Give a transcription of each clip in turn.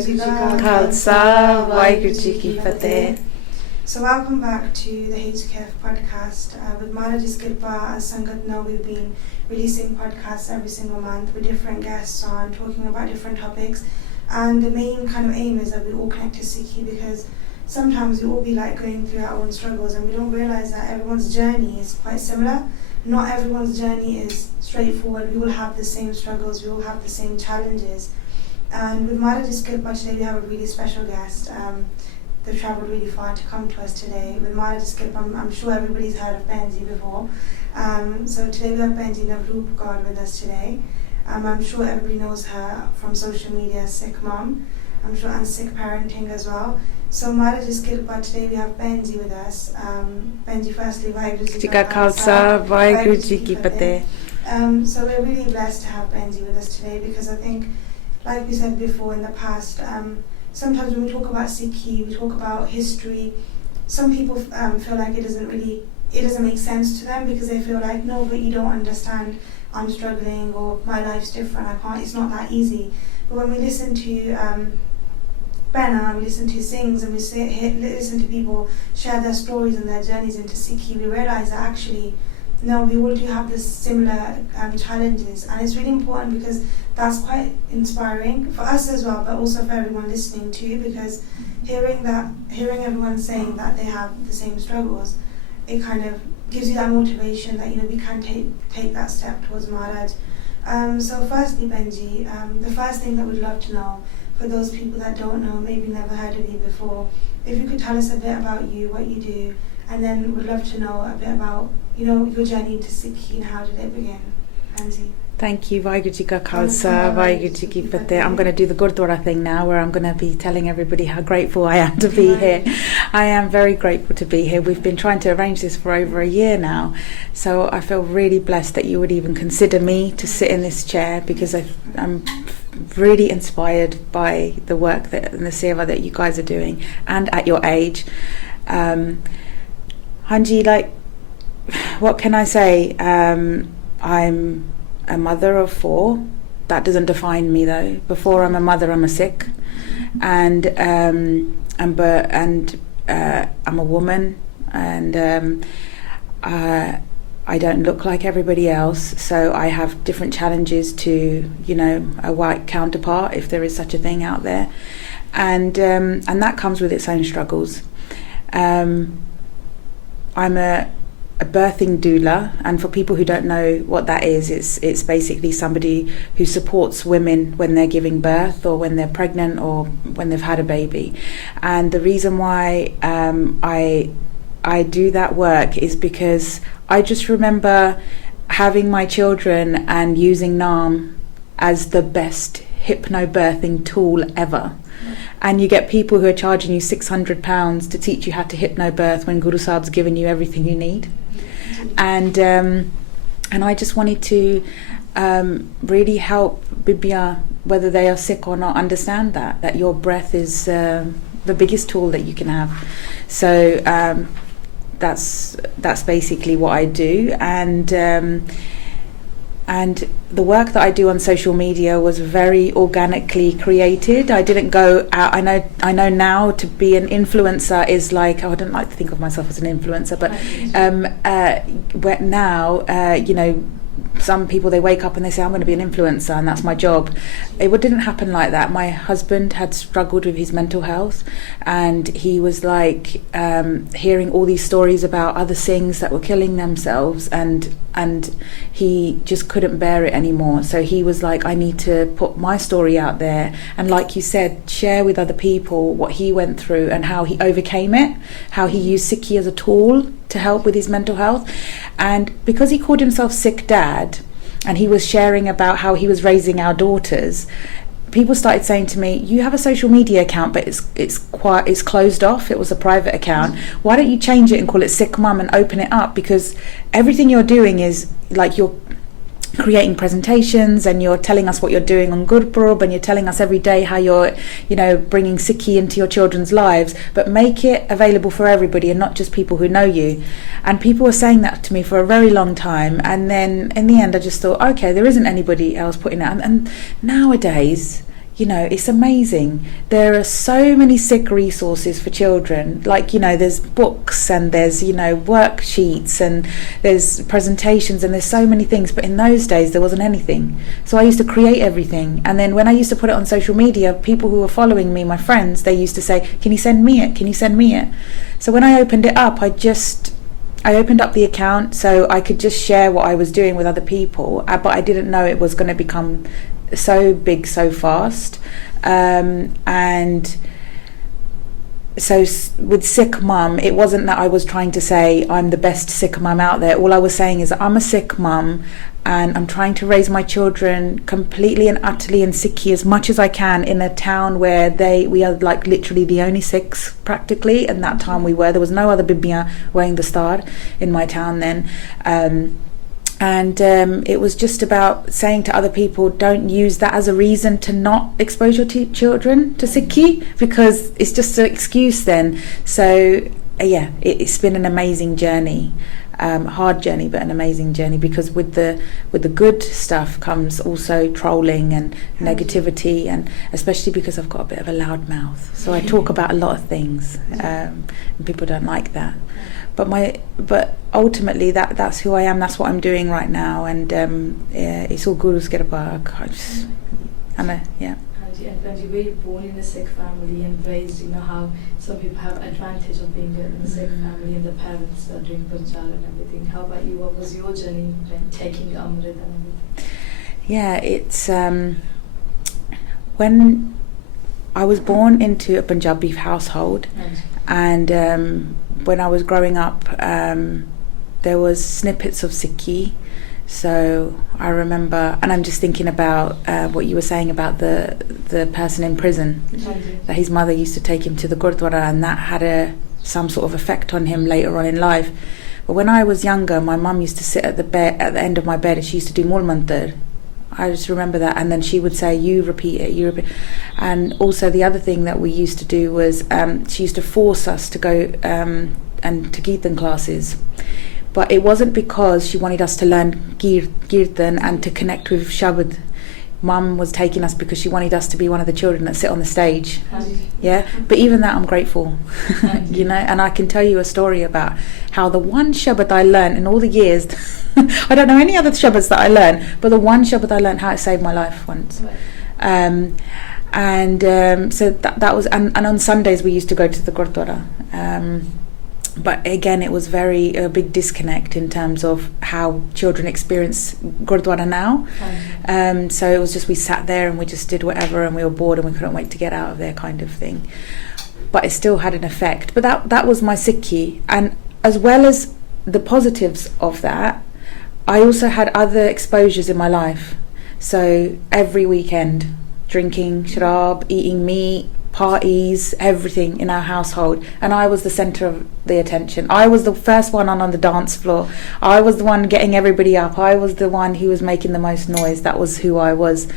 Vaiguru Ji Ka Khalsa, Vaiguru Ji Ki Fateh. So welcome back to the HKF podcast. With Maharaji's Kirpa, as Sangat know, we've been releasing podcasts every single month with different guests on, talking about different topics. And the main kind of aim is that we all connect to Sikhi, because sometimes we all be like going through our own struggles and we don't realize that everyone's journey is quite similar. Not everyone's journey is straightforward. We all have the same struggles, we all have the same challenges. And with Maharaji's Kirpa today, we have a really special guest. They've travelled really far to come to us today. With Maharaji's Kirpa, I'm sure everybody's heard of Bhenji before. So today we have Bhenji Navrup Kaur with us today. I'm sure everybody knows her from social media, Sikhmum. I'm sure, and Sikh parenting as well. So Maharaji's Kirpa, today we have Bhenji with us. Bhenji, firstly, Vaiguru Ji Ka Khalsa, Vaiguru Ji Ki Fateh. So we're really blessed to have Bhenji with us today, because I think, like we said before in the past, sometimes when we talk about Sikhi, we talk about history, some people feel like it doesn't make sense to them, because they feel like, no, but you don't understand, I'm struggling, or my life's different, it's not that easy. But when we listen to Bena, we listen to Sings, and we listen to people share their stories and their journeys into Sikhi, we realize that actually, no, we all do have this similar challenges, and it's really important, because that's quite inspiring for us as well, but also for everyone listening too, because hearing everyone saying that they have the same struggles, it kind of gives you that motivation that, we can take that step towards Maharaj. So firstly, Bhenji, the first thing that we'd love to know, for those people that don't know, maybe never heard of you before, if you could tell us a bit about you, what you do, and then we'd love to know a bit about, your journey into Sikhi and how did it begin. Bhenji. Thank you, Vaiguru Ji Ka Khalsa, Vaiguru Ji Ki Fateh. I'm going to do the Gurdwara thing now, where I'm going to be telling everybody how grateful I am to be here. I am very grateful to be here. We've been trying to arrange this for over a year now, so I feel really blessed that you would even consider me to sit in this chair, because I'm really inspired by the work and the sewa that you guys are doing, and at your age. Hanji, what can I say? I'm a mother of 4. That doesn't define me though. Before I'm a mother, I'm a Sikh, and I'm a woman, and I don't look like everybody else, so I have different challenges to a white counterpart, if there is such a thing out there, and that comes with its own struggles. I'm a birthing doula, and for people who don't know what that is, it's basically somebody who supports women when they're giving birth, or when they're pregnant, or when they've had a baby. And the reason why I do that work is because I just remember having my children and using Naam as the best hypnobirthing tool ever. And you get people who are charging you £600 to teach you how to hypnobirth, when Guru Sahib's given you everything you need. And I just wanted to really help Bibia, whether they are Sikh or not, understand that your breath is the biggest tool that you can have. So that's basically what I do, and the work that I do on social media was very organically created. I didn't go out. I know now to be an influencer is like, I don't like to think of myself as an influencer, but now some people, they wake up and they say, I'm going to be an influencer and that's my job. It didn't happen like that. My husband had struggled with his mental health, and he was like hearing all these stories about other Singhs that were killing themselves, and he just couldn't bear it anymore. So he was like, I need to put my story out there, and like you said, share with other people what he went through and how he overcame it, how he used Sikhi as a tool to help with his mental health. And because he called himself Sikh Dad, and he was sharing about how he was raising our daughters, people started saying to me, you have a social media account, but it's closed off. It was a private account. Why don't you change it and call it Sikhmum and open it up? Because everything you're doing is like, you're creating presentations, and you're telling us what you're doing on Gurpurab, and you're telling us every day how you're bringing Sikhi into your children's lives, but make it available for everybody and not just people who know you. And people were saying that to me for a very long time, and then in the end I just thought, okay, there isn't anybody else putting it. And nowadays, it's amazing. There are so many Sikh resources for children. Like, there's books and there's, worksheets and there's presentations and there's so many things. But in those days, there wasn't anything. So I used to create everything. And then when I used to put it on social media, people who were following me, my friends, they used to say, can you send me it? Can you send me it? So when I opened it up, I opened up the account so I could just share what I was doing with other people. But I didn't know it was going to become so big so fast, and so with Sikhmum, it wasn't that I was trying to say I'm the best Sikh mum out there. All I was saying is I'm a Sikh mum and I'm trying to raise my children completely and utterly in Sikhi as much as I can in a town where we are like literally the only Sikhs practically. And that time there was no other Bibiyan wearing the star in my town then. And it was just about saying to other people, don't use that as a reason to not expose your children to Sikhi, because it's just an excuse then. So it's been an amazing journey, hard journey, but an amazing journey, because with the good stuff comes also trolling and negativity, and especially because I've got a bit of a loud mouth, so I talk about a lot of things, and people don't like that. But ultimately that's who I am. That's what I'm doing right now, and it's all Guru's Kirpa. And Bhenji, were you born in a Sikh family and raised? How some people have advantage of being in a Sikh family and the parents are doing Punjab and everything. How about you? What was your journey when taking Amrit and everything? Yeah, it's when I was born into a Punjabi household, and when I was growing up, there was snippets of Sikhi. So I remember, and I'm just thinking about what you were saying about the person in prison, that his mother used to take him to the Gurdwara, and that had some sort of effect on him later on in life. But when I was younger, my mum used to sit at the end of my bed, and she used to do Mool Mantar. I just remember that, and then she would say, you repeat it. And also the other thing that we used to do was she used to force us to go and to Kirtan classes, but it wasn't because she wanted us to learn Kirtan and to connect with Shabad. Mum was taking us because she wanted us to be one of the children that sit on the stage. But even that I'm grateful. And I can tell you a story about how the one Shabad I learned in all the years I don't know any other Shabads that I learned, but the one Shabad I learned, how it saved my life once. So that was, and on Sundays we used to go to the Gurdwara, but again it was a big disconnect in terms of how children experience Gurdwara now. So it was just, we sat there and we just did whatever, and we were bored and we couldn't wait to get out of there, kind of thing. But it still had an effect. But that was my Sikhi, and as well as the positives of that, I also had other exposures in my life. So every weekend, drinking sharab, eating meat, parties, everything in our household, and I was the centre of the attention. I was the first one on the dance floor. I was the one getting everybody up. I was the one who was making the most noise. That was who I was.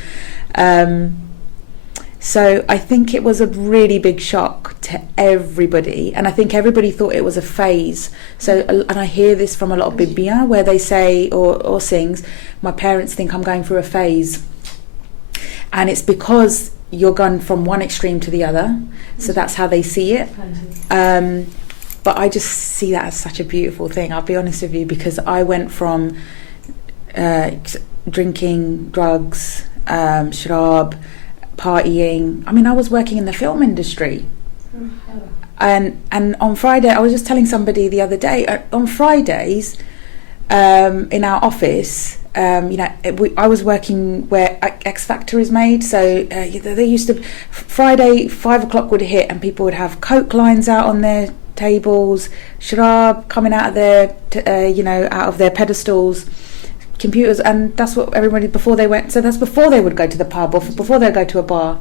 So I think it was a really big shock to everybody, and I think everybody thought it was a phase. So, and I hear this from a lot of Bibiyan, where they say or sings, my parents think I'm going through a phase, and it's because you're gone from one extreme to the other. So that's how they see it. But I just see that as such a beautiful thing, I'll be honest with you, because I went from drinking, drugs, sharab, partying. I mean, I was working in the film industry, and on Friday, I was just telling somebody the other day, on Fridays in our office, I was working where X Factor is made, so they used to, Friday 5 o'clock would hit and people would have Coke lines out on their tables, sharab coming out of their out of their pedestals, computers, and that's what everybody, before they went, so that's before they would go to the pub or before they go to a bar.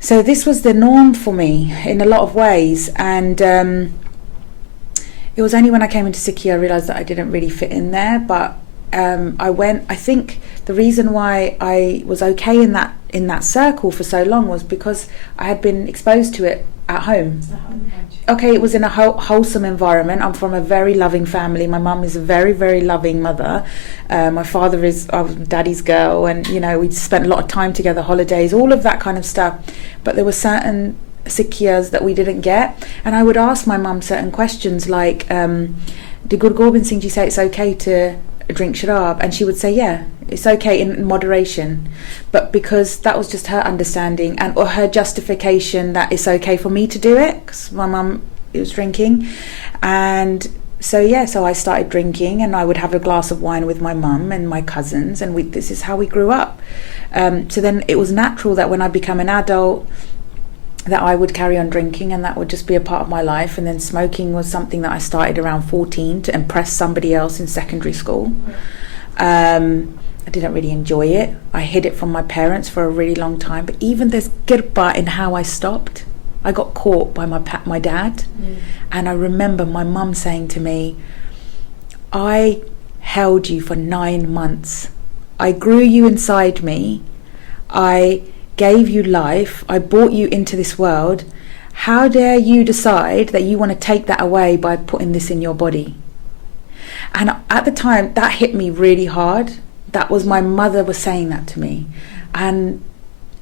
So this was the norm for me in a lot of ways, and it was only when I came into Sikhi I realised that I didn't really fit in there. But I think the reason why I was okay in that circle for so long was because I had been exposed to it at home. Okay, it was in a wholesome environment. I'm from a very loving family. My mum is a very, very loving mother. My father is daddy's girl, and we spent a lot of time together, holidays, all of that kind of stuff. But there were certain Sikhiyas that we didn't get, and I would ask my mum certain questions like, did Guru Gobind Singh Ji say it's okay to drink sharab? And she would say, yeah, it's okay in moderation. But because that was just her understanding or her justification that it's okay for me to do it, because my mum was drinking. And so I started drinking, and I would have a glass of wine with my mum and my cousins, and this is how we grew up. So then it was natural that when I became an adult, that I would carry on drinking, and that would just be a part of my life. And then smoking was something that I started around 14 to impress somebody else in secondary school. I didn't really enjoy it. I hid it from my parents for a really long time. But even there's kirpa in how I stopped. I got caught by my dad. And I remember my mum saying to me, I held you for 9 months. I grew you inside me. I gave you life. I brought you into this world. How dare you decide that you want to take that away by putting this in your body? And at the time, that hit me really hard. That was my mother was saying that to me. And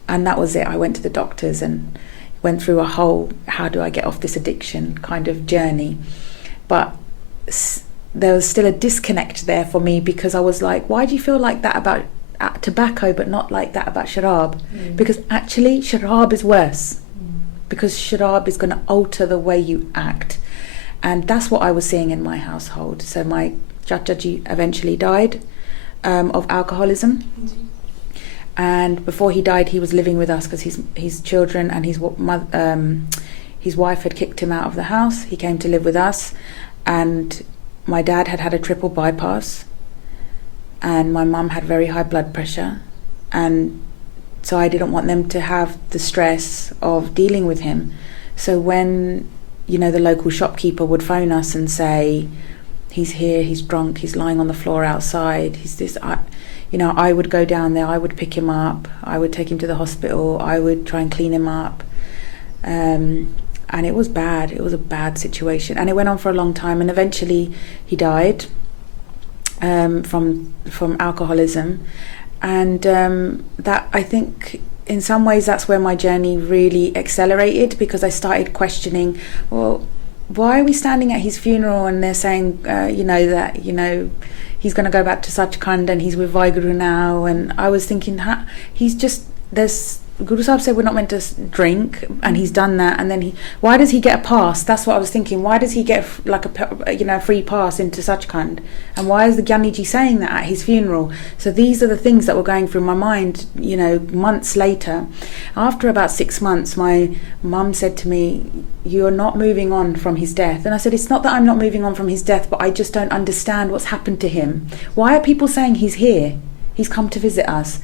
that was it. I went to the doctors and went through a whole, how do I get off this addiction kind of journey. But there was still a disconnect there for me, because I was like, why do you feel like that about tobacco but not like that about sharab? Because actually sharab is worse, because sharab is going to alter the way you act. And that's what I was seeing in my household. So my Chachaji eventually died of alcoholism, and before he died he was living with us because his children and his wife had kicked him out of the house. He came to live with us, and my dad had a triple bypass, and my mum had very high blood pressure, and so I didn't want them to have the stress of dealing with him. So when the local shopkeeper would phone us and say, he's here, he's drunk, he's lying on the floor outside, he's this, I would go down there, I would pick him up, I would take him to the hospital, I would try and clean him up, and it was bad. It was a bad situation, and it went on for a long time, and eventually he died from alcoholism. And that, I think, in some ways that's where my journey really accelerated, because I started questioning, well, why are we standing at his funeral and they're saying that he's going to go back to Sachkhand and he's with Vaheguru now? And I was thinking, Guru Sahib said we're not meant to drink, and he's done that, and then why does he get a pass? That's what I was thinking. Why does he get a free pass into Sachkhand? And why is the Gyaniji saying that at his funeral? So these are the things that were going through my mind, months later. After about 6 months, my mum said to me, you're not moving on from his death. And I said, it's not that I'm not moving on from his death, but I just don't understand what's happened to him. Why are people saying he's here? He's come to visit us.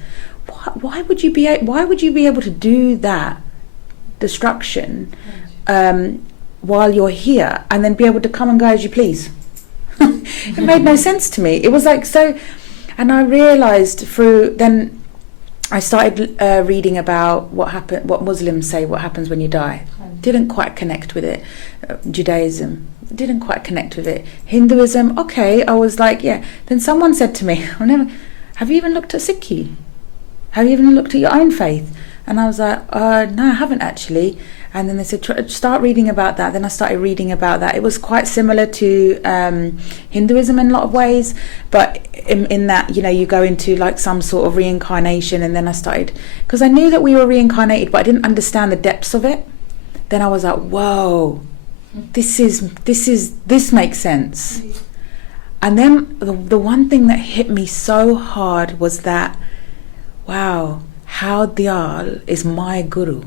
Why would you be able to do that destruction while you're here, and then be able to come and go as you please? It made no sense to me. It was like so, and I realized then I started reading about what Muslims say, what happens when you die. Didn't quite connect with it. Judaism, didn't quite connect with it. Hinduism, okay. I was like, yeah. Then someone said to me, have you even looked at Sikhi? Have you even looked at your own faith? And I was like, no, I haven't actually. And then they said, start reading about that. Then I started reading about that. It was quite similar to Hinduism in a lot of ways, but in that, you go into like some sort of reincarnation. And then I started, because I knew that we were reincarnated, but I didn't understand the depths of it. Then I was like, whoa, this makes sense. And then the one thing that hit me so hard was that, wow, how Diyal is my guru,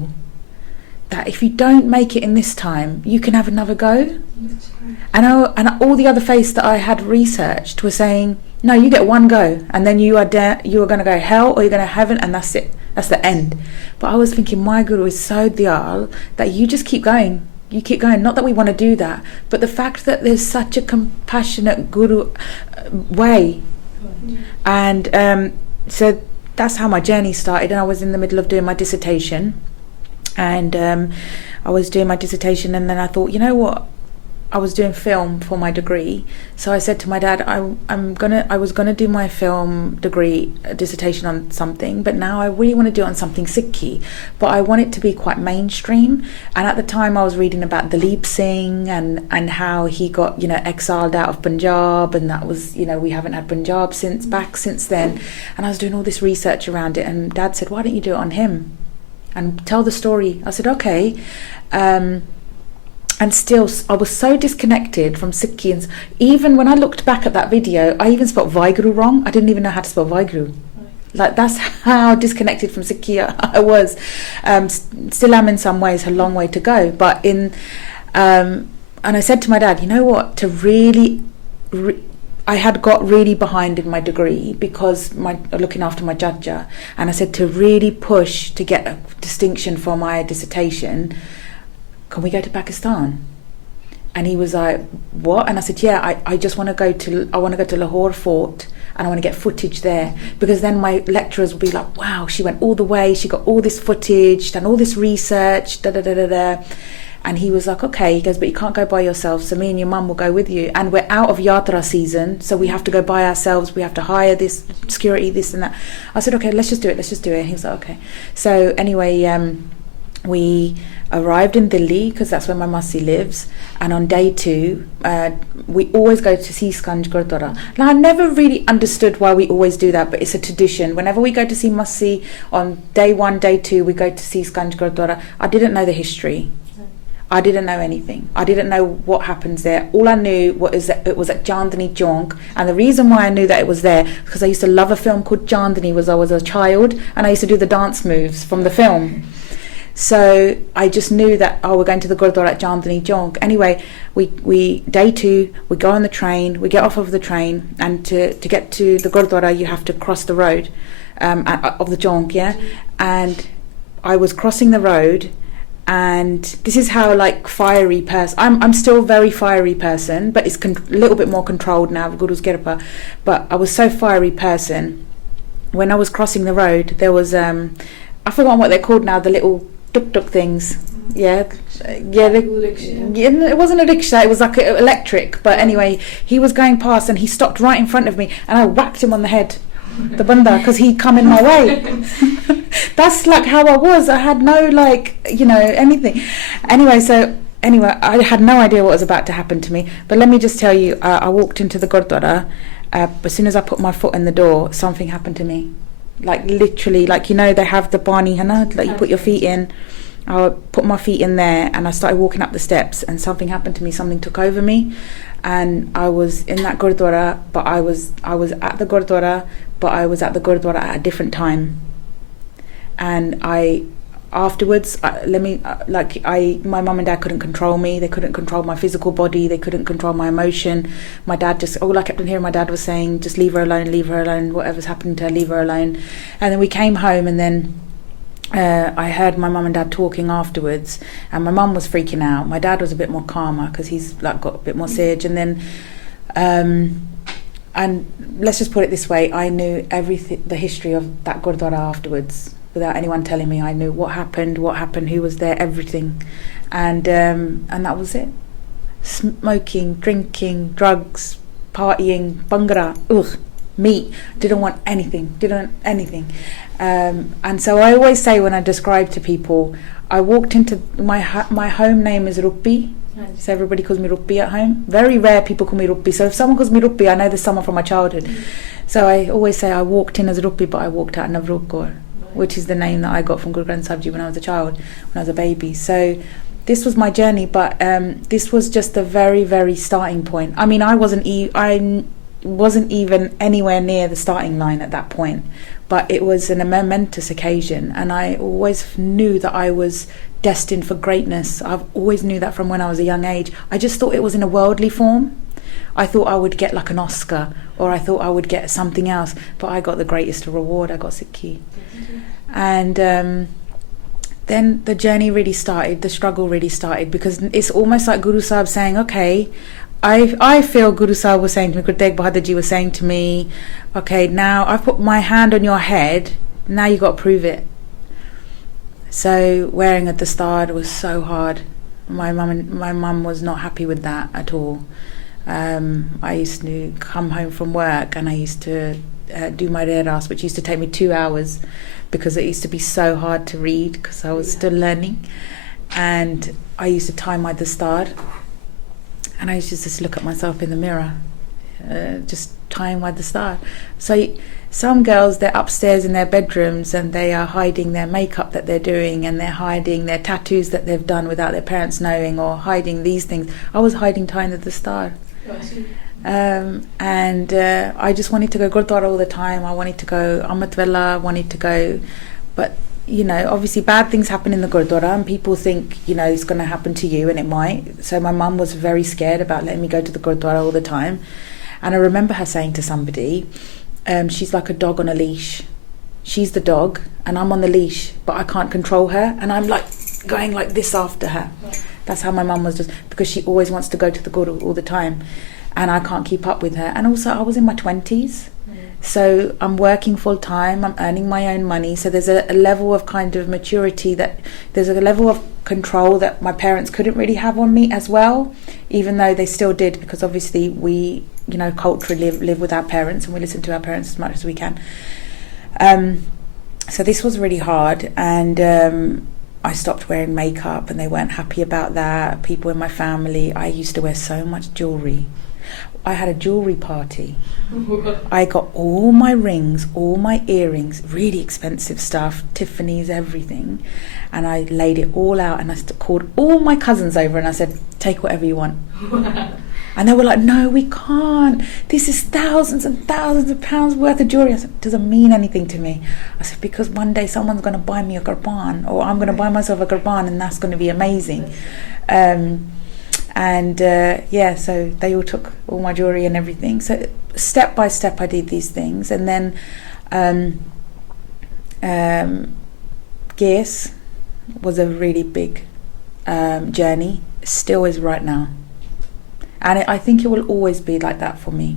that if you don't make it in this time, you can have another go. And all the other faiths that I had researched were saying, no, you get one go, and then you are going to go hell or you're going to heaven, and that's it. That's the end. But I was thinking, my guru is so Diyal that you just keep going. You keep going. Not that we want to do that, but the fact that there's such a compassionate guru way. And so that's how my journey started. And I was in the middle of doing my dissertation, and I was doing my dissertation, and then I thought, you know what, I was doing film for my degree, so I said to my dad, I was gonna do my film degree dissertation on something, but now I really want to do it on something Sikhi, but I want it to be quite mainstream. And at the time I was reading about Dalip Singh and how he got, exiled out of Punjab, and that was, we haven't had Punjab since then, and I was doing all this research around it, and Dad said, why don't you do it on him and tell the story? I said, okay. And still, I was so disconnected from Sikhians. Even when I looked back at that video, I even spelled Vaiguru wrong. I didn't even know how to spell Vaiguru. Like, that's how disconnected from Sikhi I was. Still am in some ways, a long way to go. But and I said to my dad, you know what, to really, I had got really behind in my degree because looking after my judger. And I said, to really push to get a distinction for my dissertation, can we go to Pakistan? And he was like, what? And I said, yeah, I just want to go to Lahore Fort, and I want to get footage there, because then my lecturers will be like, wow, she went all the way, she got all this footage, done all this research, da da da da da. And he was like, okay. He goes, but you can't go by yourself, so me and your mum will go with you, and we're out of yatra season, so we have to go by ourselves, we have to hire this security, this and that. I said, okay, let's just do it. And he was like, okay. So anyway, we arrived in Delhi, because that's where my Masi lives, and on day 2 we always go to Seesganj Gurdwara. Now, I never really understood why we always do that, but it's a tradition. Whenever we go to see Masi on day 1, day 2, we go to Seesganj Gurdwara. I didn't know the history. I didn't know anything. I didn't know what happens there. All I knew was that it was at Chandni Chowk, and the reason why I knew that it was there, because I used to love a film called Chandni was I was a child, and I used to do the dance moves from the film. So I just knew that, we're going to the Gurdwara at Chandni Chowk. Anyway, we day 2, we go on the train, we get off of the train, and to get to the Gurdwara, you have to cross the road of the Chowk, yeah? And I was crossing the road, and this is how, like, fiery person, I'm still a very fiery person, but it's a little bit more controlled now, Guru's Kirpa. But I was so fiery person. When I was crossing the road, there was, I forgot what they're called now, the little tuk-tuk things. It wasn't a rickshaw, it was like electric, but anyway, he was going past and he stopped right in front of me, and I whacked him on the head, the banda, because he'd come in my way. That's like how I was. I had no, anything. Anyway, I had no idea what was about to happen to me. But let me just tell you, I walked into the Gurdwara. As soon as I put my foot in the door, something happened to me. Like, literally, they have the bani, you put your feet in. I put my feet in there, and I started walking up the steps, and something happened to me. Something took over me, and I was in that Gurdwara, but I was at the Gurdwara, but I was at the Gurdwara at a different time. And afterwards, my mum and dad couldn't control me. They couldn't control my physical body. They couldn't control my emotion. My dad all I kept on hearing my dad was saying, just leave her alone, whatever's happened to her, leave her alone. And then we came home, and then I heard my mum and dad talking afterwards, and my mum was freaking out. My dad was a bit more calmer, because he's got a bit more sage. And then and let's just put it this way, I knew everything, the history of that Gurdwara afterwards, without anyone telling me. I knew what happened, who was there, everything. And that was it. Smoking, drinking, drugs, partying, bhangra, meat. Didn't want anything. And so I always say, when I describe to people, I walked into my home name is Rupi. So everybody calls me Rupi at home. Very rare people call me Rupi. So if someone calls me Rupi, I know there's someone from my childhood. So I always say I walked in as Rupi, but I walked out Navrup Kaur, which is the name that I got from Guru Granth Sahib Ji when I was a child, when I was a baby. So this was my journey, but this was just the very, very starting point. I mean, I wasn't even anywhere near the starting line at that point, but it was a momentous occasion, and I always knew that I was destined for greatness. I've always knew that from when I was a young age. I just thought it was in a worldly form. I thought I would get like an Oscar, or I thought I would get something else, but I got the greatest reward. I got Sikhi. And then the journey really started, the struggle really started, because it's almost like Guru Sahib saying, okay, I feel Guru Sahib was saying to me, Guru Tegh Bahadur Ji was saying to me, okay, now I've put my hand on your head, now you got to prove it. So wearing a dastard was so hard. My mum was not happy with that at all. I used to come home from work and I used to do my reras, which used to take me 2 hours because it used to be so hard to read because I was still learning. And I used to tie my dastard and I used to just look at myself in the mirror, just tying my dastard. So some girls, they're upstairs in their bedrooms and they are hiding their makeup that they're doing, and they're hiding their tattoos that they've done without their parents knowing, or hiding these things. I was hiding tying the dastard. And I just wanted to go Gurdwara all the time. I wanted to go Amrit Vela, wanted to go, but obviously bad things happen in the Gurdwara and people think it's going to happen to you, and it might. So my mum was very scared about letting me go to the Gurdwara all the time. And I remember her saying to somebody, she's like a dog on a leash. She's the dog and I'm on the leash, but I can't control her, and I'm like going like this after her. That's how my mum was, just because she always wants to go to the Guru all the time and I can't keep up with her. And also I was in my 20s, so I'm working full time, I'm earning my own money, so there's a level of kind of maturity, that there's a level of control that my parents couldn't really have on me as well, even though they still did, because obviously we culturally live with our parents and we listen to our parents as much as we can. So this was really hard, and I stopped wearing makeup and they weren't happy about that. People in my family, I used to wear so much jewellery. I had a jewellery party. I got all my rings, all my earrings, really expensive stuff, Tiffany's, everything, and I laid it all out, and I called all my cousins over and I said, take whatever you want. And they were like, no, we can't. This is thousands and thousands of pounds worth of jewellery. I said, it doesn't mean anything to me. I said, because one day someone's going to buy me a garban, or I'm going to buy myself a garban, and that's going to be amazing. So they all took all my jewellery and everything. So step by step I did these things. And then Gears was a really big journey, still is right now. And I think it will always be like that for me.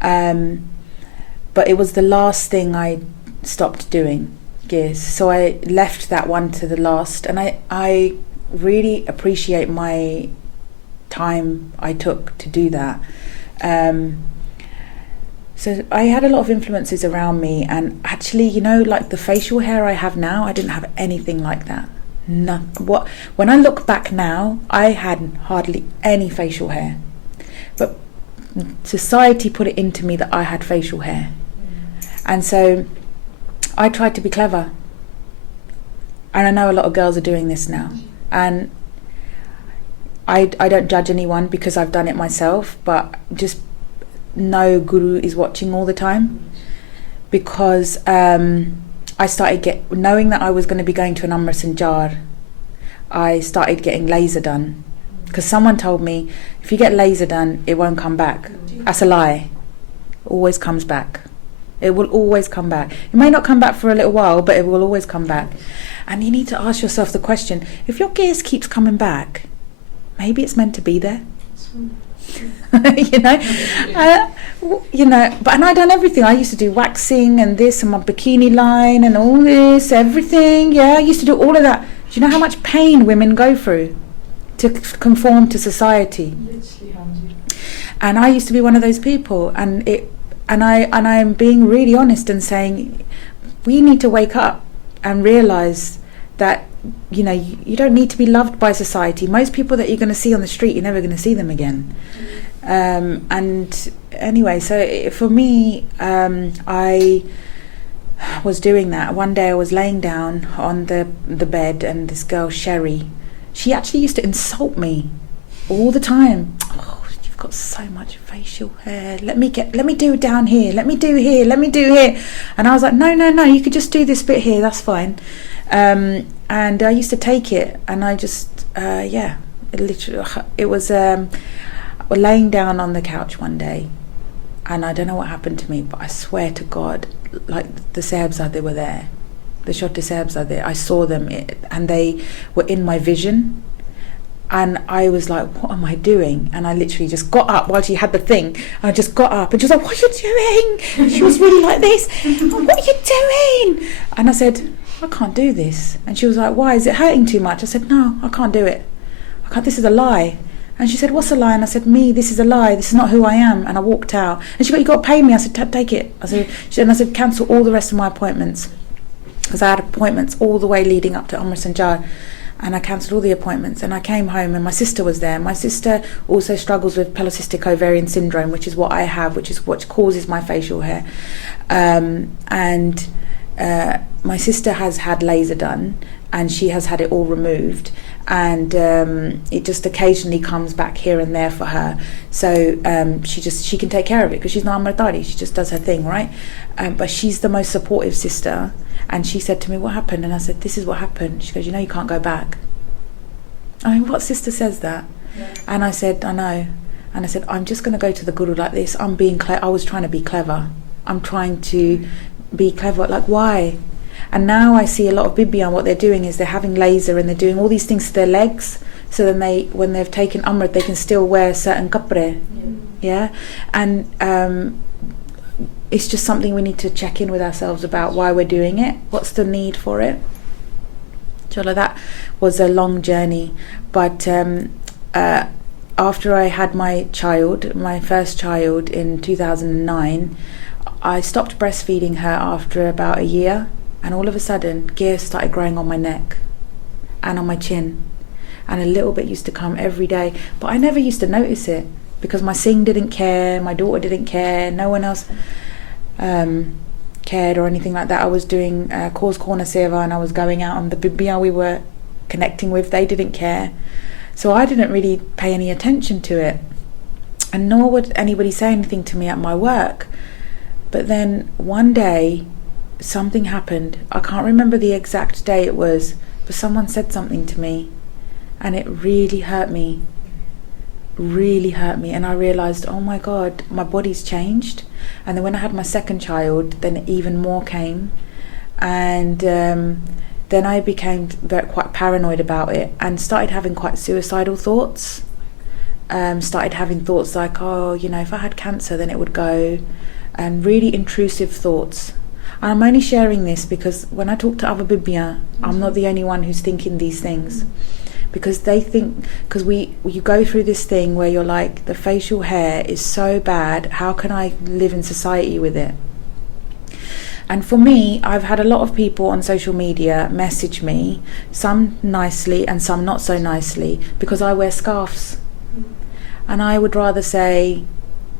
But it was the last thing I stopped doing, Gears. So I left that one to the last, and I really appreciate my time I took to do that. So I had a lot of influences around me, and actually, like the facial hair I have now, I didn't have anything like that. When I look back now, I had hardly any facial hair, but society put it into me that I had facial hair, and so I tried to be clever. And I know a lot of girls are doing this now, and I don't judge anyone because I've done it myself, but just know Guru is watching all the time, because I started knowing that I was going to be going to an Amrit and Jar. I started getting laser done, because someone told me if you get laser done it won't come back. That's a lie. It always comes back. It will always come back. It may not come back for a little while, but it will always come back. And you need to ask yourself the question, if your gears keeps coming back, maybe it's meant to be there. But and I done everything. I used to do waxing and this and my bikini line and all this, everything. I used to do all of that. Do you know how much pain women go through to conform to society? And I used to be one of those people, and I'm being really honest and saying we need to wake up and realise that you don't need to be loved by society. Most people that you're going to see on the street, you're never going to see them again. And anyway, so for me, I was doing that. One day I was laying down on the bed, and this girl Sherry, she actually used to insult me all the time. Oh, you've got so much facial hair. Let me do it down here. Let me do here. And I was like, no, you could just do this bit here. That's fine. And I used to take it, and I just it was we're laying down on the couch one day, and I don't know what happened to me, but I swear to God, like the Sahibzade were there, the Shoti Sahibzade, I saw them, and they were in my vision, and I was like, what am I doing? And I literally just got up while she had the thing, and I just got up, and she was like, what are you doing? And she was really like this, what are you doing? And I said, I can't do this. And she was like, why? Is it hurting too much? I said, no, I can't do it. I can't, this is a lie. And she said, what's a lie? And I said, me, this is a lie. This is not who I am. And I walked out. And she got, you got to pay me. I said, take it. And I said, cancel all the rest of my appointments. Because I had appointments all the way leading up to Amr Sanjar. And I cancelled all the appointments. And I came home and my sister was there. My sister also struggles with polycystic ovarian syndrome, which is what I have, which is what causes my facial hair. My sister has had laser done and she has had it all removed, and it just occasionally comes back here and there for her, so she can take care of it because she's not Amritari. She just does her thing, right? But she's the most supportive sister, and she said to me, what happened? And I said, this is what happened. She goes, you know, you can't go back. I mean, what sister says that? Yeah. And I said, I know. And I said, I'm just going to go to the guru like this. I was trying to be clever. I'm trying to be clever. Like, why? And now I see a lot of Bibi, and what they're doing is they're having laser and they're doing all these things to their legs, so then when they've taken Amrit, they can still wear certain kapre. Yeah? And it's just something we need to check in with ourselves about, why we're doing it. What's the need for it? So that was a long journey. But after I had my first child in 2009, I stopped breastfeeding her after about a year, and all of a sudden gears started growing on my neck and on my chin, and a little bit used to come every day, but I never used to notice it because my Singh didn't care, my daughter didn't care, no one else cared or anything like that. I was doing Cause Corner Sewa, and I was going out on the Bibia we were connecting with, they didn't care, so I didn't really pay any attention to it, and nor would anybody say anything to me at my work. But then one day something happened. I can't remember the exact day it was, but someone said something to me and it really hurt me, and I realised, oh my God, my body's changed. And then when I had my second child, then even more came, and then I became quite paranoid about it and started having quite suicidal thoughts. Started having thoughts like, oh, you know, if I had cancer then it would go, and really intrusive thoughts. And I'm only sharing this because when I talk to other Bibia, I'm not the only one who's thinking these things, because they think, because you go through this thing where you're like, the facial hair is so bad, how can I live in society with it? And for me, I've had a lot of people on social media message me, some nicely and some not so nicely, because I wear scarves. And I would rather say,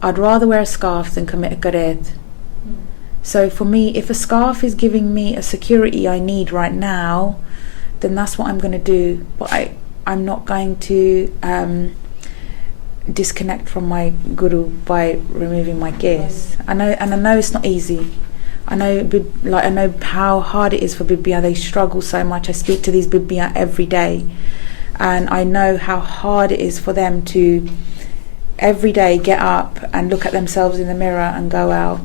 I'd rather wear a scarf than commit a karet. So for me, if a scarf is giving me a security I need right now, then that's what I'm going to do. But I'm not going to disconnect from my guru by removing my gears. I know it's not easy. I know how hard it is for Bibia. They struggle so much. I speak to these Bibia every day, and I know how hard it is for them to every day get up and look at themselves in the mirror and go out.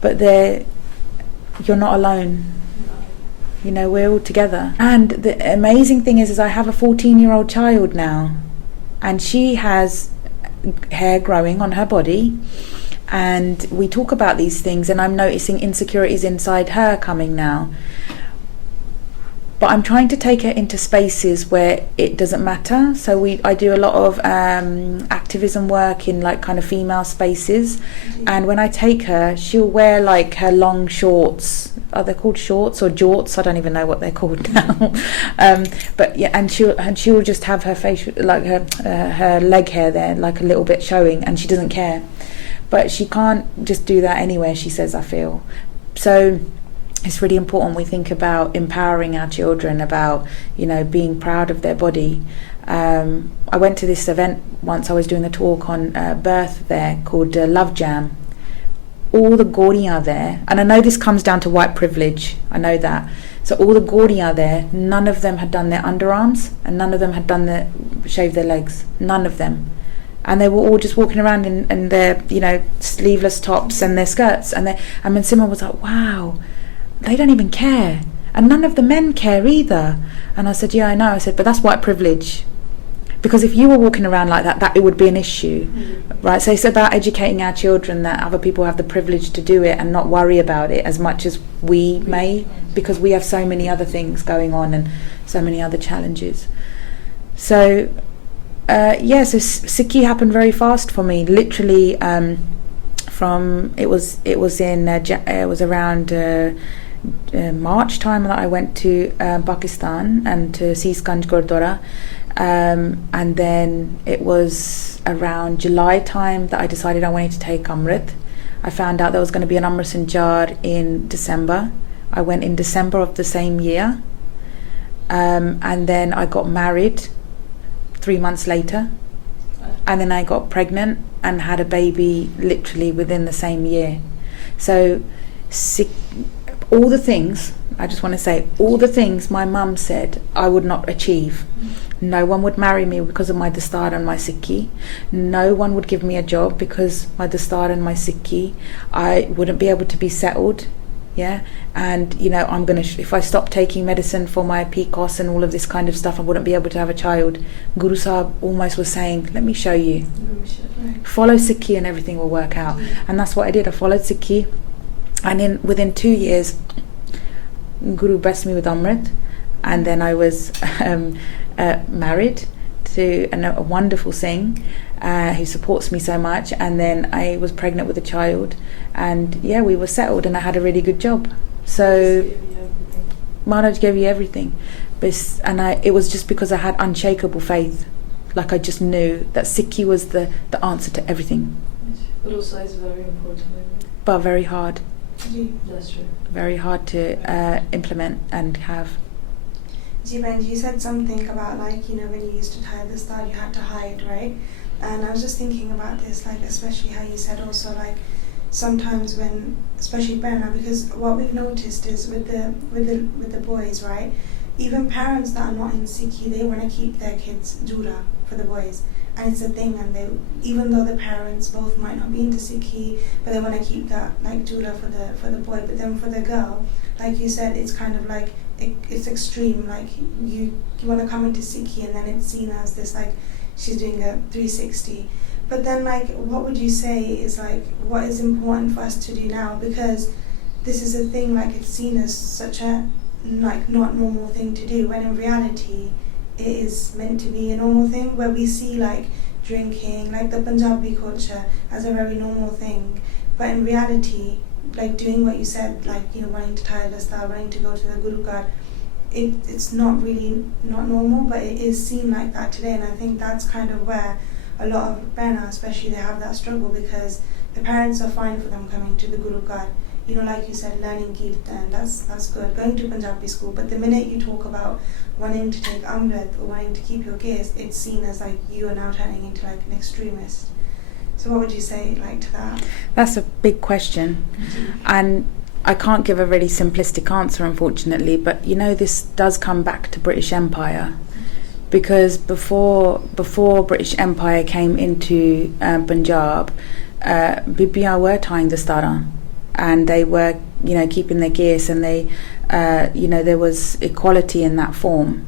But you're not alone. You know, we're all together. And the amazing thing is I have a 14-year-old child now, and she has hair growing on her body, and we talk about these things, and I'm noticing insecurities inside her coming now. But I'm trying to take her into spaces where it doesn't matter. So I do a lot of activism work in like kind of female spaces, and when I take her, she'll wear like her long shorts. Are they called shorts or jorts? I don't even know what they're called now. But yeah, and she'll just have her facial, like her leg hair there, like a little bit showing, and she doesn't care. But she can't just do that anywhere, she says, I feel. So it's really important we think about empowering our children, about, you know, being proud of their body. I went to this event once, I was doing a talk on birth there called Love Jam. All the Gaudi are there, and I know this comes down to white privilege, I know that. So all the Gaudi are there, none of them had done their underarms, and none of them had shaved their legs, none of them. And they were all just walking around in their, you know, sleeveless tops and their skirts. And when Simon was like, wow, they don't even care, and none of the men care either. And I said, yeah, I know. I said, but that's white privilege, Because if you were walking around like that it would be an issue, right? So it's about educating our children that other people have the privilege to do it and not worry about it as much as we may, because we have so many other things going on and so many other challenges. So so Sikhi happened very fast for me. Literally, it was around March time that I went to Pakistan and to Seesganj Gurdwara, and then it was around July time that I decided I wanted to take Amrit. I found out there was going to be an Amrit Sanjar in December. I went in December of the same year, and then I got married 3 months later, and then I got pregnant and had a baby literally within the same year. So all the things, I just want to say, all the things my mum said I would not achieve. No one would marry me because of my dastar and my Sikhi. No one would give me a job because my dastar and my Sikhi. I wouldn't be able to be settled. Yeah, and I'm gonna if I stop taking medicine for my PCOS and all of this kind of stuff, I wouldn't be able to have a child. Guru Sahib almost was saying, let me show you, follow Sikhi and everything will work out. And that's what I did. I followed Sikhi, and within 2 years Guru blessed me with Amrit, and then I was married to a wonderful Singh who supports me so much, and then I was pregnant with a child, and we were settled, and I had a really good job. So Maharaj gave you everything, it was just because I had unshakable faith. Like I just knew that Sikhi was the answer to everything. But also it's very important. But very hard. That's true. Very hard to implement and have. Bhenji, you said something about when you used to tie the star, you had to hide, right? And I was just thinking about this, especially how you said also sometimes when, especially Berna, because what we've noticed is with the boys, right? Even parents that are not in Sikhi, they want to keep their kids jura for the boys, and it's a thing. And they, even though the parents both might not be into Sikhi, but they want to keep that jura for the boy. But then for the girl, like you said, it's kind of it's extreme. You want to come into Sikhi, and then it's seen as this she's doing a 360. But then what would you say is what is important for us to do now? Because this is a thing, it's seen as such a not normal thing to do, when in reality it is meant to be a normal thing, where we see drinking, the Punjabi culture, as a very normal thing. But in reality, doing what you said, wanting to tie the star, wanting to go to the Guru Ghat, it's not normal, but it is seen like that today. And I think that's kind of where a lot of Berna, especially, they have that struggle, because the parents are fine for them coming to the Guru Ghat, like you said, learning Kirtan, that's good, going to Punjabi school. But the minute you talk about wanting to take Amrit or wanting to keep your gaze, it's seen as you are now turning into an extremist. So what would you say to that? That's a big question, and I can't give a really simplistic answer, unfortunately. But this does come back to British Empire, because before British Empire came into Punjab, Bibiyan were tying the stara, and they were keeping their gears, and they there was equality in that form.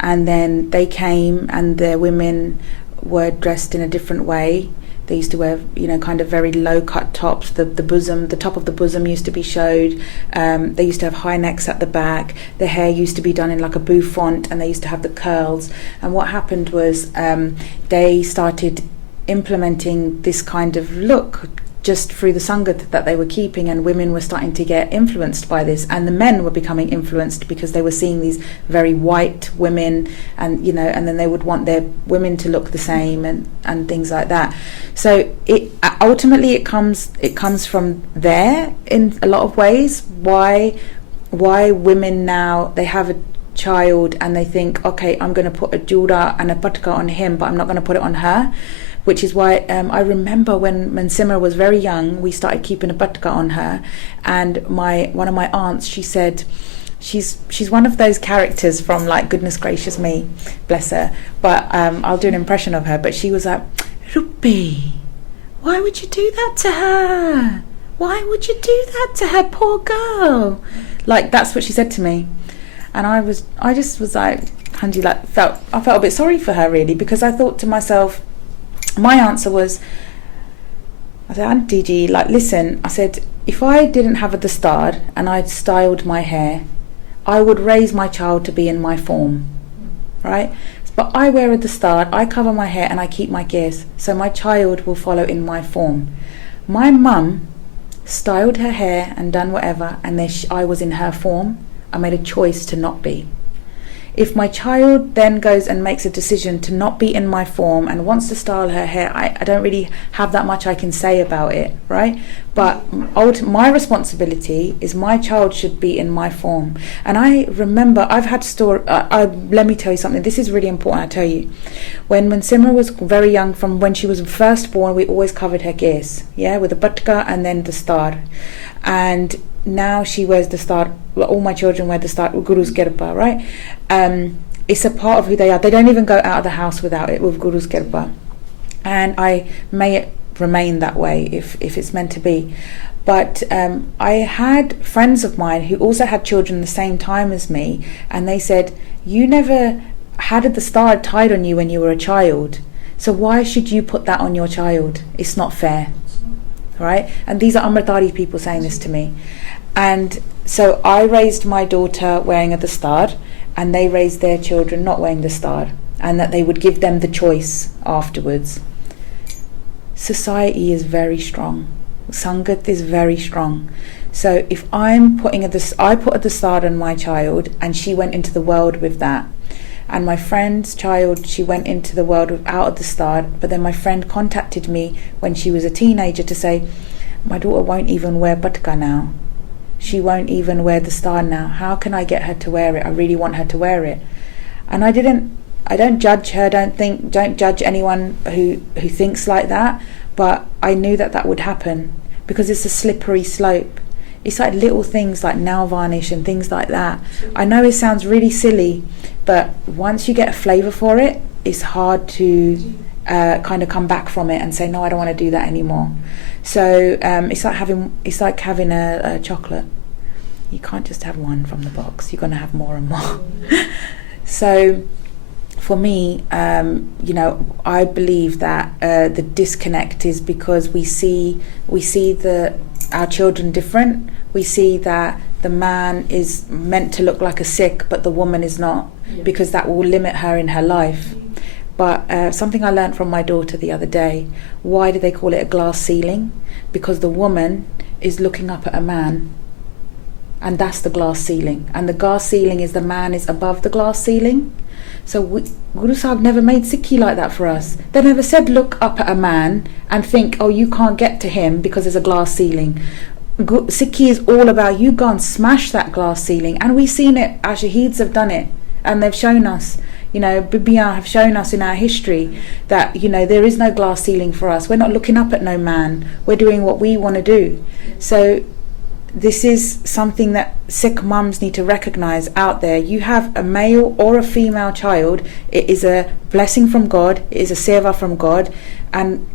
And then they came, and their women were dressed in a different way. They used to wear, kind of very low cut tops. The top of the bosom used to be showed. They used to have high necks at the back. Their hair used to be done in a bouffant, and they used to have the curls. And what happened was they started implementing this kind of look just through the Sangat that they were keeping, and women were starting to get influenced by this, and the men were becoming influenced because they were seeing these very white women, and and then they would want their women to look the same, and things like that. So it ultimately comes from there in a lot of ways. Why women now, they have a child and they think, okay, I'm going to put a jura and a patka on him, but I'm not going to put it on her. Which is why I remember when Simra was very young, we started keeping a patka on her, and one of my aunts, she said, she's one of those characters from Goodness Gracious Me, bless her, but I'll do an impression of her. But she was like, Rupi, why would you do that to her? Why would you do that to her, poor girl? That's what she said to me. And I just was like, Hanji I felt a bit sorry for her really, because I thought to myself, my answer was, I said, Auntie Ji, like, listen, I said, if I didn't have a dastard and I'd styled my hair, I would raise my child to be in my form, right? But I wear a dastard, I cover my hair and I keep my gears, so my child will follow in my form. My mum styled her hair and done whatever, and then I was in her form. I made a choice to not be. If my child then goes and makes a decision to not be in my form and wants to style her hair, I don't really have that much I can say about it, right? But my responsibility is my child should be in my form. And I remember, I've had let me tell you something, this is really important, I tell you. When Simra was very young, from when she was first born, we always covered her gears, yeah, with a batka and then the star. And now she wears the star. All my children wear the star, Guru's Gerba, right? It's a part of who they are. They don't even go out of the house without it, with Guru's Gerba. And I may it remain that way if it's meant to be. But I had friends of mine who also had children the same time as me, and they said, you never had the star tied on you when you were a child, so why should you put that on your child? It's not fair, right? And these are Amritari people saying this to me. And so I raised my daughter wearing a dastard, and they raised their children not wearing the dastard, and that they would give them the choice afterwards. Society is very strong. Sangat is very strong. So if I put a dastard on my child, and she went into the world with that, and my friend's child, she went into the world without a dastard, but then my friend contacted me when she was a teenager to say, my daughter won't even wear batka now. She won't even wear the star now. How can I get her to wear it? I really want her to wear it. And I don't judge her, don't judge anyone who thinks like that, but I knew that would happen, because it's a slippery slope. It's like little things like nail varnish and things like that. I know it sounds really silly, but once you get a flavour for it, it's hard to kind of come back from it and say, no, I don't want to do that anymore. So it's like having a chocolate. You can't just have one from the box. You're going to have more and more. So for me, I believe that the disconnect is because we see our children different. We see that the man is meant to look like a Sikh, but the woman is not, because that will limit her in her life. But something I learned from my daughter the other day, why do they call it a glass ceiling? Because the woman is looking up at a man, and that's the glass ceiling. And the glass ceiling is the man is above the glass ceiling. So Guru Sahib never made Sikhi like that for us. They never said look up at a man and think, oh, you can't get to him because there's a glass ceiling. Sikhi is all about you go and smash that glass ceiling. And we've seen it, our shaheeds have done it, and they've shown us. BIBI have shown us in our history that, there is no glass ceiling for us. We're not looking up at no man. We're doing what we want to do. So this is something that Sikh mums need to recognise out there. You have a male or a female child. It is a blessing from God. It is a sewa from God. And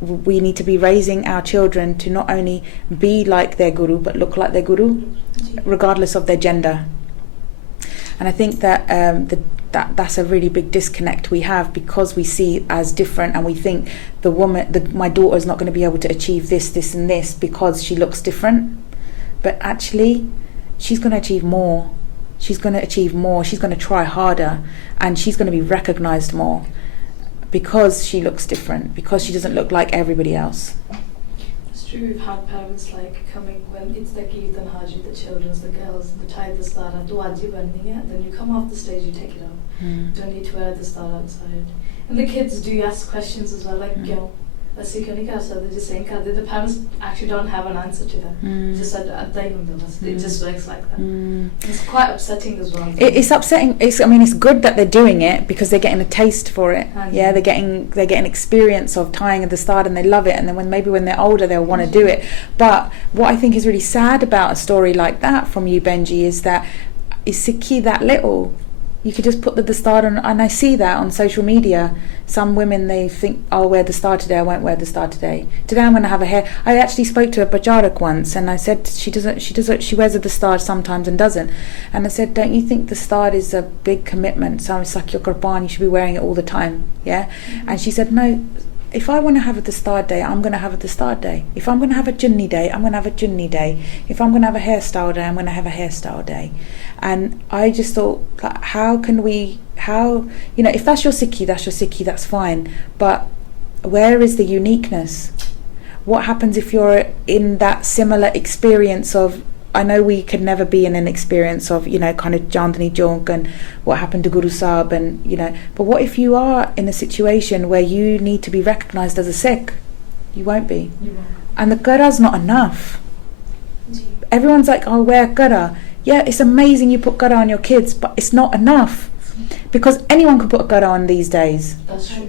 we need to be raising our children to not only be like their guru, but look like their guru, regardless of their gender. And I think that that's a really big disconnect we have, because we see as different, and we think my daughter is not going to be able to achieve this and this because she looks different. But actually, she's going to achieve more. She's going to achieve more. She's going to try harder, and she's going to be recognised more because she looks different, because she doesn't look like everybody else. It's true, we've had parents coming when it's the Eid and Haji, the children's, the girls, the tie the star, then you come off the stage, you take it off. Don't need to wear the star outside. And the kids do ask questions as well, like, they're just saying, the parents actually don't have an answer to that. Just said, it just works like that. It's quite upsetting as well. It's upsetting. It's good that they're doing it, because they're getting a taste for it. Yeah, they're getting experience of tying at the start, and they love it. And then when they're older, they'll want to do it. But what I think is really sad about a story like that from you, Bhenji, is Sikhi that little. You could just put the dastard on, and I see that on social media. Some women, they think, I'll wear the dastard today, I won't wear the dastard today. Today I'm going to have a hair. I actually spoke to a Bajarak once, and I said she wears a dastard sometimes and doesn't. And I said, don't you think the dastard is a big commitment? So it's like your qurban, you should be wearing it all the time, yeah? Mm-hmm. And she said, no, if I want to have a dastard day, I'm going to have a dastard day. If I'm going to have a junni day, I'm going to have a junni day. If I'm going to have a hairstyle day, I'm going to have a hairstyle day. And I just thought, like, if that's your Sikhi, that's fine. But where is the uniqueness? What happens if you're in that similar experience of, I know we could never be in an experience of, kind of Chandni Chowk and what happened to Guru Sahib and, but what if you are in a situation where you need to be recognised as a Sikh? You won't be. You won't. And the qara's not enough. Everyone's like, I'll wear qara. Yeah, it's amazing you put qara on your kids, but it's not enough. Because anyone could put a qara on these days. That's true.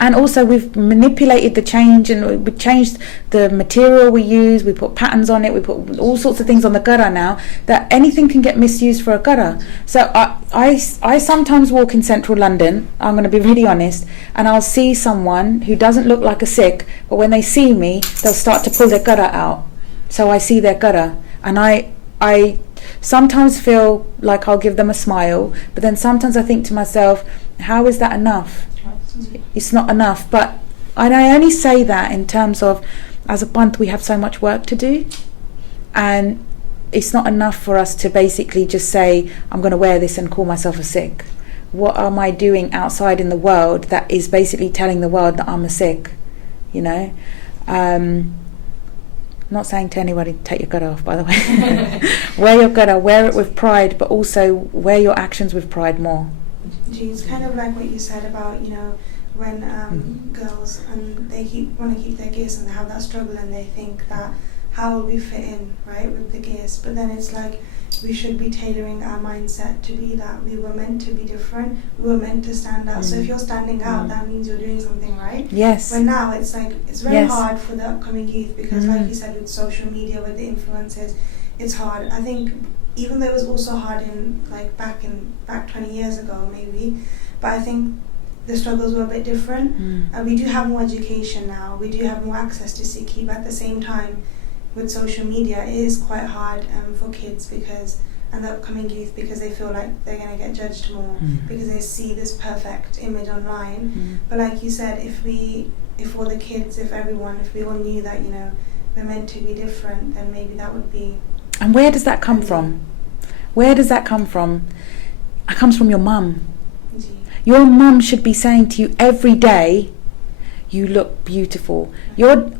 And also we've manipulated the change, and we changed the material we use, we put patterns on it, we put all sorts of things on the qara now, that anything can get misused for a qara. So I sometimes walk in central London, I'm going to be really honest, and I'll see someone who doesn't look like a Sikh, but when they see me, they'll start to pull their qara out. So I see their qara, and I sometimes feel like I'll give them a smile, but then sometimes I think to myself, how is that enough? It's not enough. But I only say that in terms of, as a Panth, we have so much work to do, and it's not enough for us to basically just say, I'm going to wear this and call myself a Sikh. What am I doing outside in the world that is basically telling the world that I'm a Sikh? I'm not saying to anybody, take your qara off, by the way. Wear your qara, wear it with pride, but also wear your actions with pride more. It's kind of like what you said about, when girls, and they want to keep their gears and they have that struggle and they think that, how will we fit in, right, with the gears? But then it's like, we should be tailoring our mindset to be that we were meant to be different, we were meant to stand out. So if you're standing out, that means you're doing something right. Yes. But now it's like, it's very hard for the upcoming youth because like you said, with social media, with the influences, it's hard. I think even though it was also hard in like back 20 years ago maybe, but I think the struggles were a bit different. And we do have more education now, we do have more access to Sikhi, but at the same time, with social media, it is quite hard for kids and the upcoming youth, because they feel like they're going to get judged more because they see this perfect image online. But like you said, if all the kids, if we all knew that, we're meant to be different, then maybe that would be... And where does that come from? Where does that come from? It comes from your mum. Your mum should be saying to you every day, you look beautiful.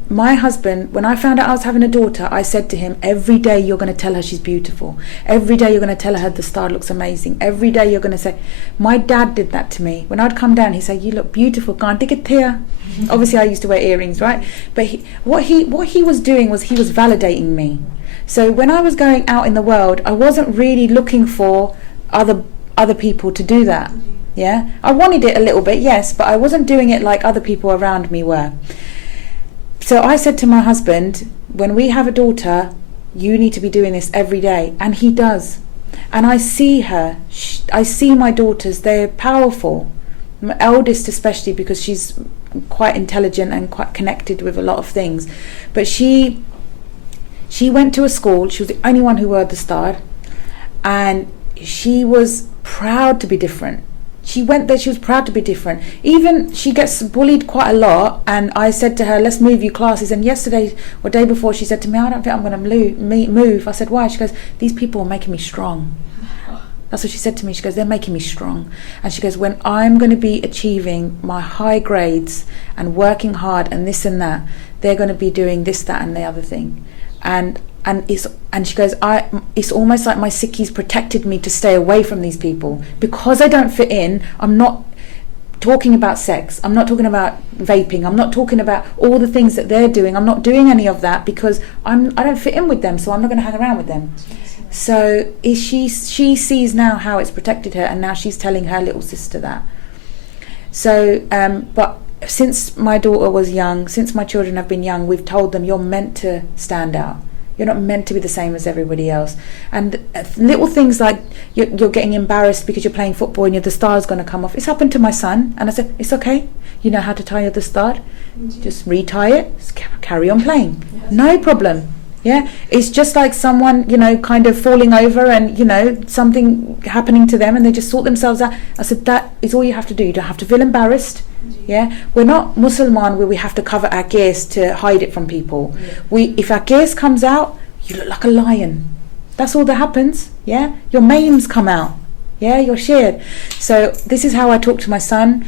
My husband, when I found out I was having a daughter, I said to him, every day you're going to tell her she's beautiful. Every day you're going to tell her the star looks amazing. Every day you're going to say... My dad did that to me. When I'd come down, he'd say, you look beautiful, can't take it here. Obviously I used to wear earrings, right? But what he was doing was he was validating me. So when I was going out in the world, I wasn't really looking for other people to do that. Yeah, I wanted it a little bit, yes, but I wasn't doing it like other people around me were. So I said to my husband, when we have a daughter, you need to be doing this every day. And he does. And I see her. I see my daughters. They're powerful. My eldest especially, because she's quite intelligent and quite connected with a lot of things. But she went to a school. She was the only one who wore the star. And she was proud to be different. She went there, she was proud to be different. Even she gets bullied quite a lot, and I said to her, let's move you classes. And yesterday or day before, she said to me, I don't think I'm going to move. I said, why? She goes, these people are making me strong. That's what she said to me. She goes, they're making me strong. And she goes, when I'm going to be achieving my high grades and working hard and this and that, they're going to be doing this, that and the other thing. And she goes, it's almost like my Sikhis protected me to stay away from these people. Because I don't fit in, I'm not talking about sex, I'm not talking about vaping, I'm not talking about all the things that they're doing. I'm not doing any of that because I don't fit in with them, so I'm not going to hang around with them. So she sees now how it's protected her, and now she's telling her little sister that. So, but since my daughter was young, since my children have been young, we've told them, you're meant to stand out. You're not meant to be the same as everybody else. And little things like you're getting embarrassed because you're playing football and the star's going to come off. It's happened to my son, and I said, it's okay. You know how to tie the star. Just retie it, just carry on playing. No problem. Yeah, it's just like someone, kind of falling over and, something happening to them and they just sort themselves out. I said, that is all you have to do. You don't have to feel embarrassed. Yeah, we're not Musliman where we have to cover our gaze to hide it from people. If our gaze comes out, you look like a lion. That's all that happens. Yeah, your maims come out. Yeah, you're shared. So this is how I talk to my son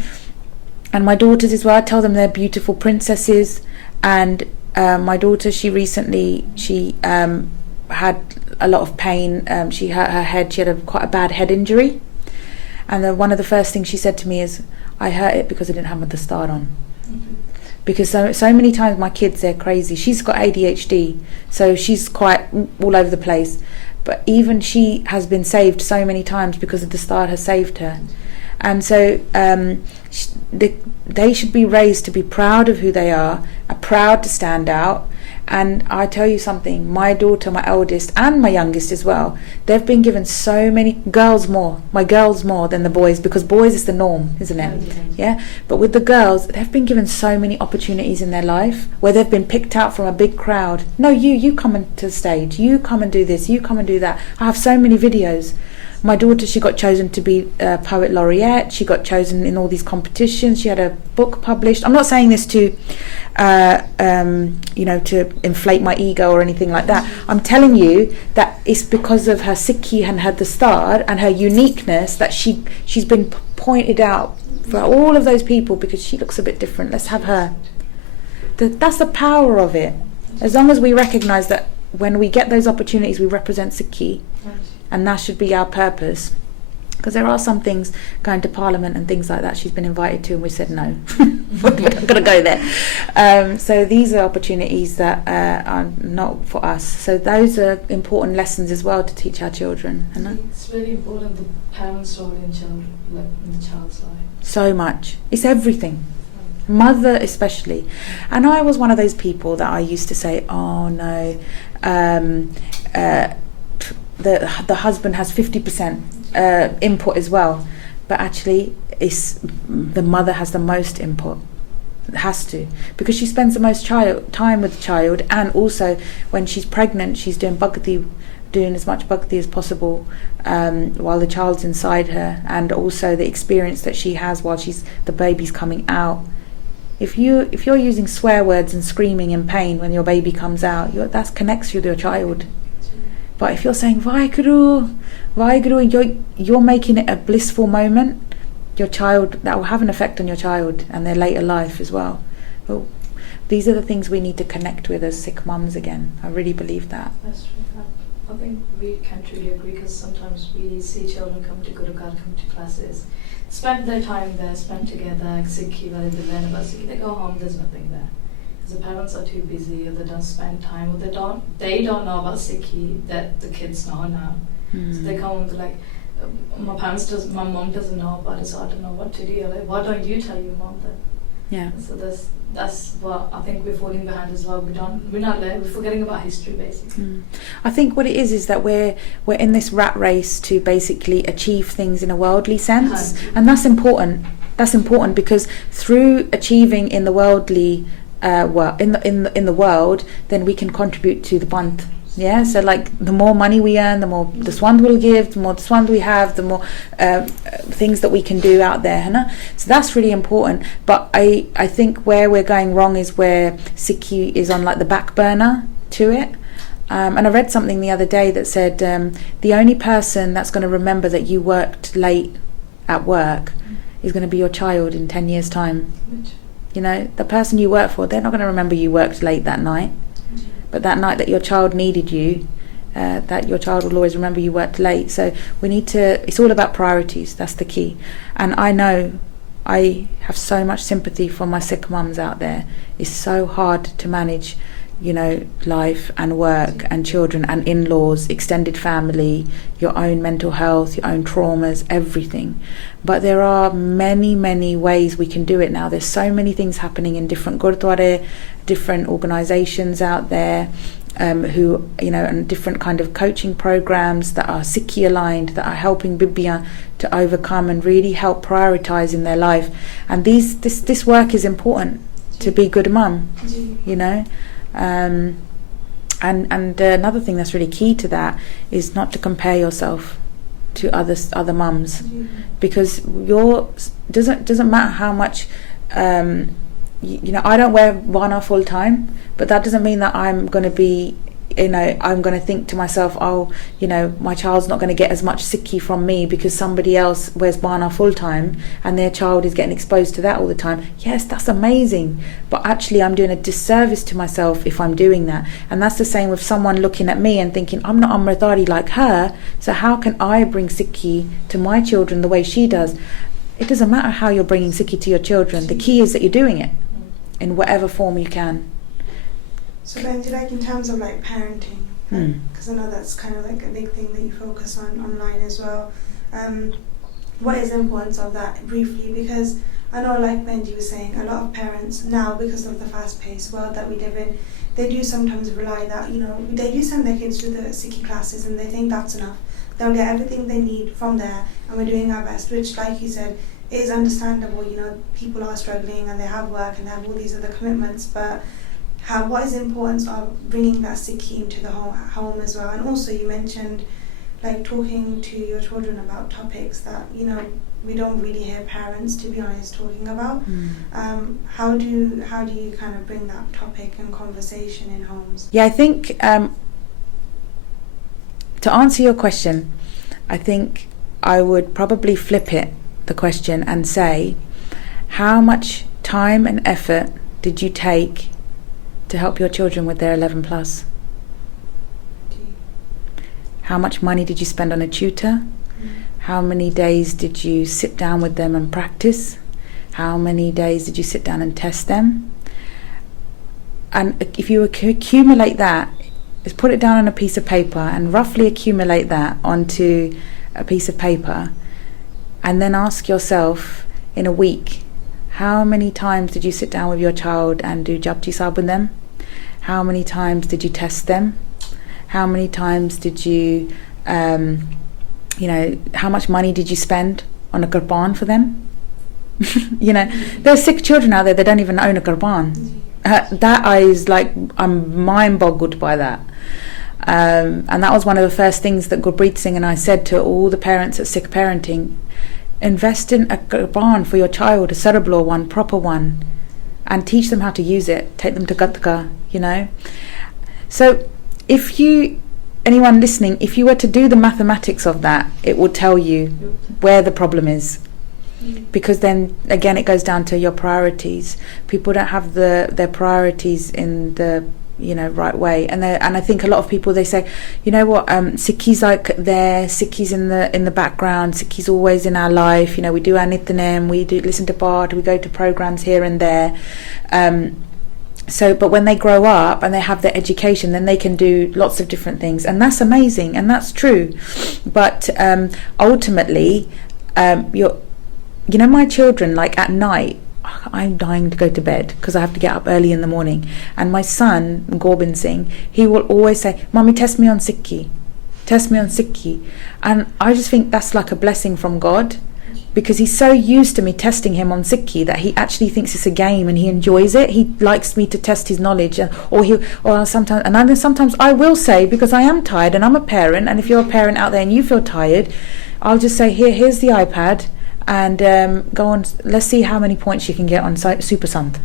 and my daughters as well. I tell them they're beautiful princesses. And my daughter, she recently had a lot of pain. She hurt her head. She had quite a bad head injury. And one of the first things she said to me is, I hurt it because I didn't have the start on. Because so many times my kids, they're crazy. She's got ADHD, so she's quite all over the place. But even she has been saved so many times because the start has saved her. And so they should be raised to be proud of who they are proud to stand out. And I tell you something, my daughter, my eldest, and my youngest as well, they've been given so many my girls more than the boys, because boys is the norm, isn't it? Yeah. But with the girls, they've been given so many opportunities in their life where they've been picked out from a big crowd. No, you come into the stage, you come and do this, you come and do that. I have so many videos. My daughter, she got chosen to be a poet laureate. She got chosen in all these competitions. She had a book published. I'm not saying this to to inflate my ego or anything like that. I'm telling you that it's because of her Sikhi and her dastar and her uniqueness that she's been pointed out for all of those people because she looks a bit different. Let's have her. That's the power of it. As long as we recognise that when we get those opportunities, we represent Sikhi, and that should be our purpose. Because there are some things going to Parliament and things like that she's been invited to and we said no, we're not going to go there. So these are opportunities that are not for us. So those are important lessons as well to teach our children. It's very important, the parents' role in the child's life. So much. It's everything. Mother especially. And I was one of those people that I used to say, oh no, the husband has 50% input as well, but actually the mother has the most input. It has to, because she spends the most time with the child, and also when she's pregnant she's doing as much bhakti as possible while the child's inside her, and also the experience that she has while the baby's coming out. If you're using swear words and screaming in pain when your baby comes out, that connects you with your child. But if you're saying Vaheguru, you're making it a blissful moment, that will have an effect on your child and their later life as well. Well, these are the things we need to connect with as Sikh mums again. I really believe that. That's true. I think we can truly agree, because sometimes we see children come to Gurukar, come to classes, spend their time there, spend together, Sikhi, whether they learn about Sikhi, they go home, there's nothing there. The parents are too busy, or they don't spend time, or they don't know about Sikhi that the kids know now. So they come and they're like, my mom doesn't know about it, so I don't know what to do. Like, why don't you tell your mom that? Yeah. So that's what I think we're falling behind as well. We're forgetting about history basically. I think what it is that we're in this rat race to basically achieve things in a worldly sense, and that's important. That's important because through achieving in the worldly in the world, then we can contribute to the Panth. Yeah, so like the more money we earn, the more the Swand will give, the more the Swand we have, the more things that we can do out there. So that's really important. But I think where we're going wrong is where Sikhi is on like the back burner to it. And I read something the other day that said the only person that's going to remember that you worked late at work is going to be your child in 10 years' time. The person you work for, they're not going to remember you worked late that night. But that night that your child needed you, that your child will always remember you worked late. So we need to, it's all about priorities. That's the key. And I know I have so much sympathy for my Sikh mums out there. It's so hard to manage, life and work and children and in-laws, extended family, your own mental health, your own traumas, everything. But there are many, many ways we can do it now. There's so many things happening in different gurdwara, different organisations out there. who, and different kind of coaching programs that are Sikhi aligned, that are helping BIBI to overcome and really help prioritize in their life. And this work is important to be good mum, and another thing that's really key to that is not to compare yourself to other mums, because doesn't matter how much I don't wear Vana full time, but that doesn't mean that I'm going to be, I'm going to think to myself, my child's not going to get as much Sikhi from me because somebody else wears Vana full time and their child is getting exposed to that all the time. Yes, that's amazing, but actually I'm doing a disservice to myself if I'm doing that. And that's the same with someone looking at me and thinking, I'm not Amritari like her, so how can I bring Sikhi to my children the way she does? It doesn't matter how you're bringing Sikhi to your children. The key is that you're doing it in whatever form you can. So Bhenji, like in terms of like parenting, because I know that's kind of like a big thing that you focus on online as well. What is the importance of that briefly? Because I know, like Bhenji was saying, a lot of parents now, because of the fast-paced world that we live in, they do sometimes rely that, they do send their kids to the Sikhi classes and they think that's enough. They'll get everything they need from there and we're doing our best, which, like you said, is understandable. People are struggling and they have work and they have all these other commitments, but what is the importance of bringing that Sikhi into the home as well? And also you mentioned like talking to your children about topics that we don't really hear parents, to be honest, talking about. How do you kind of bring that topic and conversation in homes? Yeah, I think to answer your question, I think I would probably flip the question and say, how much time and effort did you take to help your children with their 11 plus? How much money did you spend on a tutor? How many days did you sit down with them and practice? How many days did you sit down and test them? And if you accumulate that, just put it down on a piece of paper and roughly accumulate that onto a piece of paper, and then ask yourself in a week, how many times did you sit down with your child and do Japji Sahib with them? How many times did you test them? How many times did you, how much money did you spend on a Qurban for them? There's Sikh children out there that don't even own a Qurban. That is like, I'm mind boggled by that. And that was one of the first things that Gurpreet Singh and I said to all the parents at Sikh Parenting. Invest in a Qurban for your child, a cerebral one, proper one, and teach them how to use it. Take them to Gatka, So anyone listening, if you were to do the mathematics of that, it will tell you where the problem is. Because then again it goes down to your priorities. People don't have their priorities in the right way, and I think a lot of people, they say, Sikhi's like there, Sikhi's in the background, Sikhi's always in our life, we do our Nithanem, we do listen to Bard, we go to programs here and there, but when they grow up and they have their education, then they can do lots of different things, and that's amazing and that's true, but ultimately my children, like at night, I'm dying to go to bed because I have to get up early in the morning, and my son Gobind Singh, he will always say, Mummy, test me on Sikhi, and I just think that's like a blessing from God, because he's so used to me testing him on Sikhi that he actually thinks it's a game and he enjoys it. He likes me to test his knowledge, sometimes I will say, because I am tired and I'm a parent, and if you're a parent out there and you feel tired, I'll just say, here's the iPad, and go on, let's see how many points you can get on Super Sant,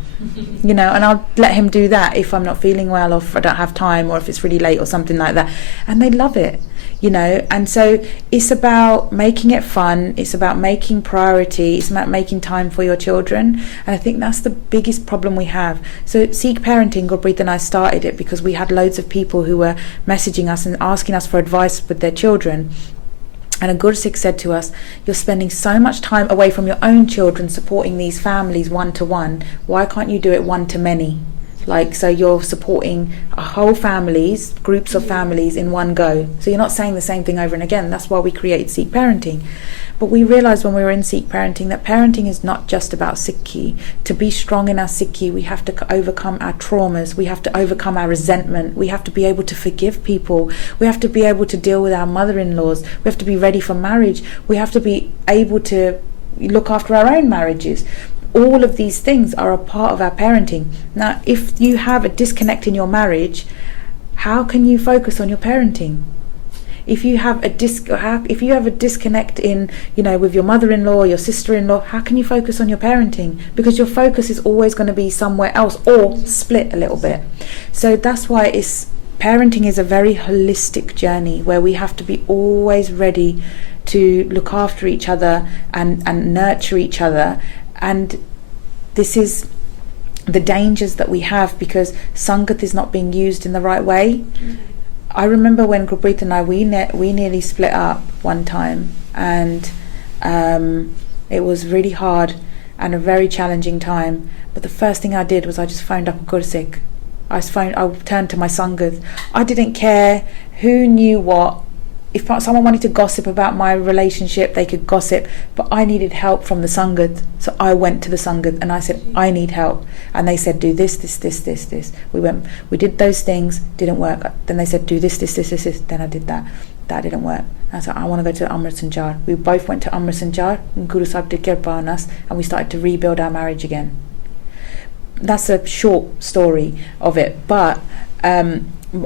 and I'll let him do that if I'm not feeling well, or if I don't have time, or if it's really late or something like that, and they love it, and so it's about making it fun, it's about making priority, it's about making time for your children, and I think that's the biggest problem we have. So Sikh Parenting, Gurpreet and I started it because we had loads of people who were messaging us and asking us for advice with their children. And a Gursikh said to us, you're spending so much time away from your own children supporting these families one-to-one. Why can't you do it one-to-many? So you're supporting a whole families, groups of families in one go. So you're not saying the same thing over and again. That's why we created Sikh Parenting. But we realised when we were in Sikh parenting that parenting is not just about Sikhi. To be strong in our Sikhi, we have to overcome our traumas, we have to overcome our resentment, we have to be able to forgive people, we have to be able to deal with our mother-in-laws, we have to be ready for marriage, we have to be able to look after our own marriages. All of these things are a part of our parenting. Now, if you have a disconnect in your marriage, how can you focus on your parenting? If you have a disconnect in, with your mother-in-law or your sister-in-law, how can you focus on your parenting? Because your focus is always going to be somewhere else, or split a little bit. So that's why parenting is a very holistic journey where we have to be always ready to look after each other and nurture each other. And this is the dangers that we have because Sangat is not being used in the right way. I remember when Gurpreet and I, we nearly split up one time, and it was really hard and a very challenging time. But the first thing I did was I just phoned up a Gursikh. I turned to my Sangat. I didn't care who knew what. If someone wanted to gossip about my relationship, they could gossip, but I needed help from the Sangat. So I went to the Sangat and I said, I need help. And they said, do this. We did those things, didn't work. Then they said, do this. Then I did that. That didn't work. I said, I want to go to Amrit Sanjar. We both went to Amrit Sanjar, and Guru Sahib did kirpa on us, and we started to rebuild our marriage again. That's a short story of it, but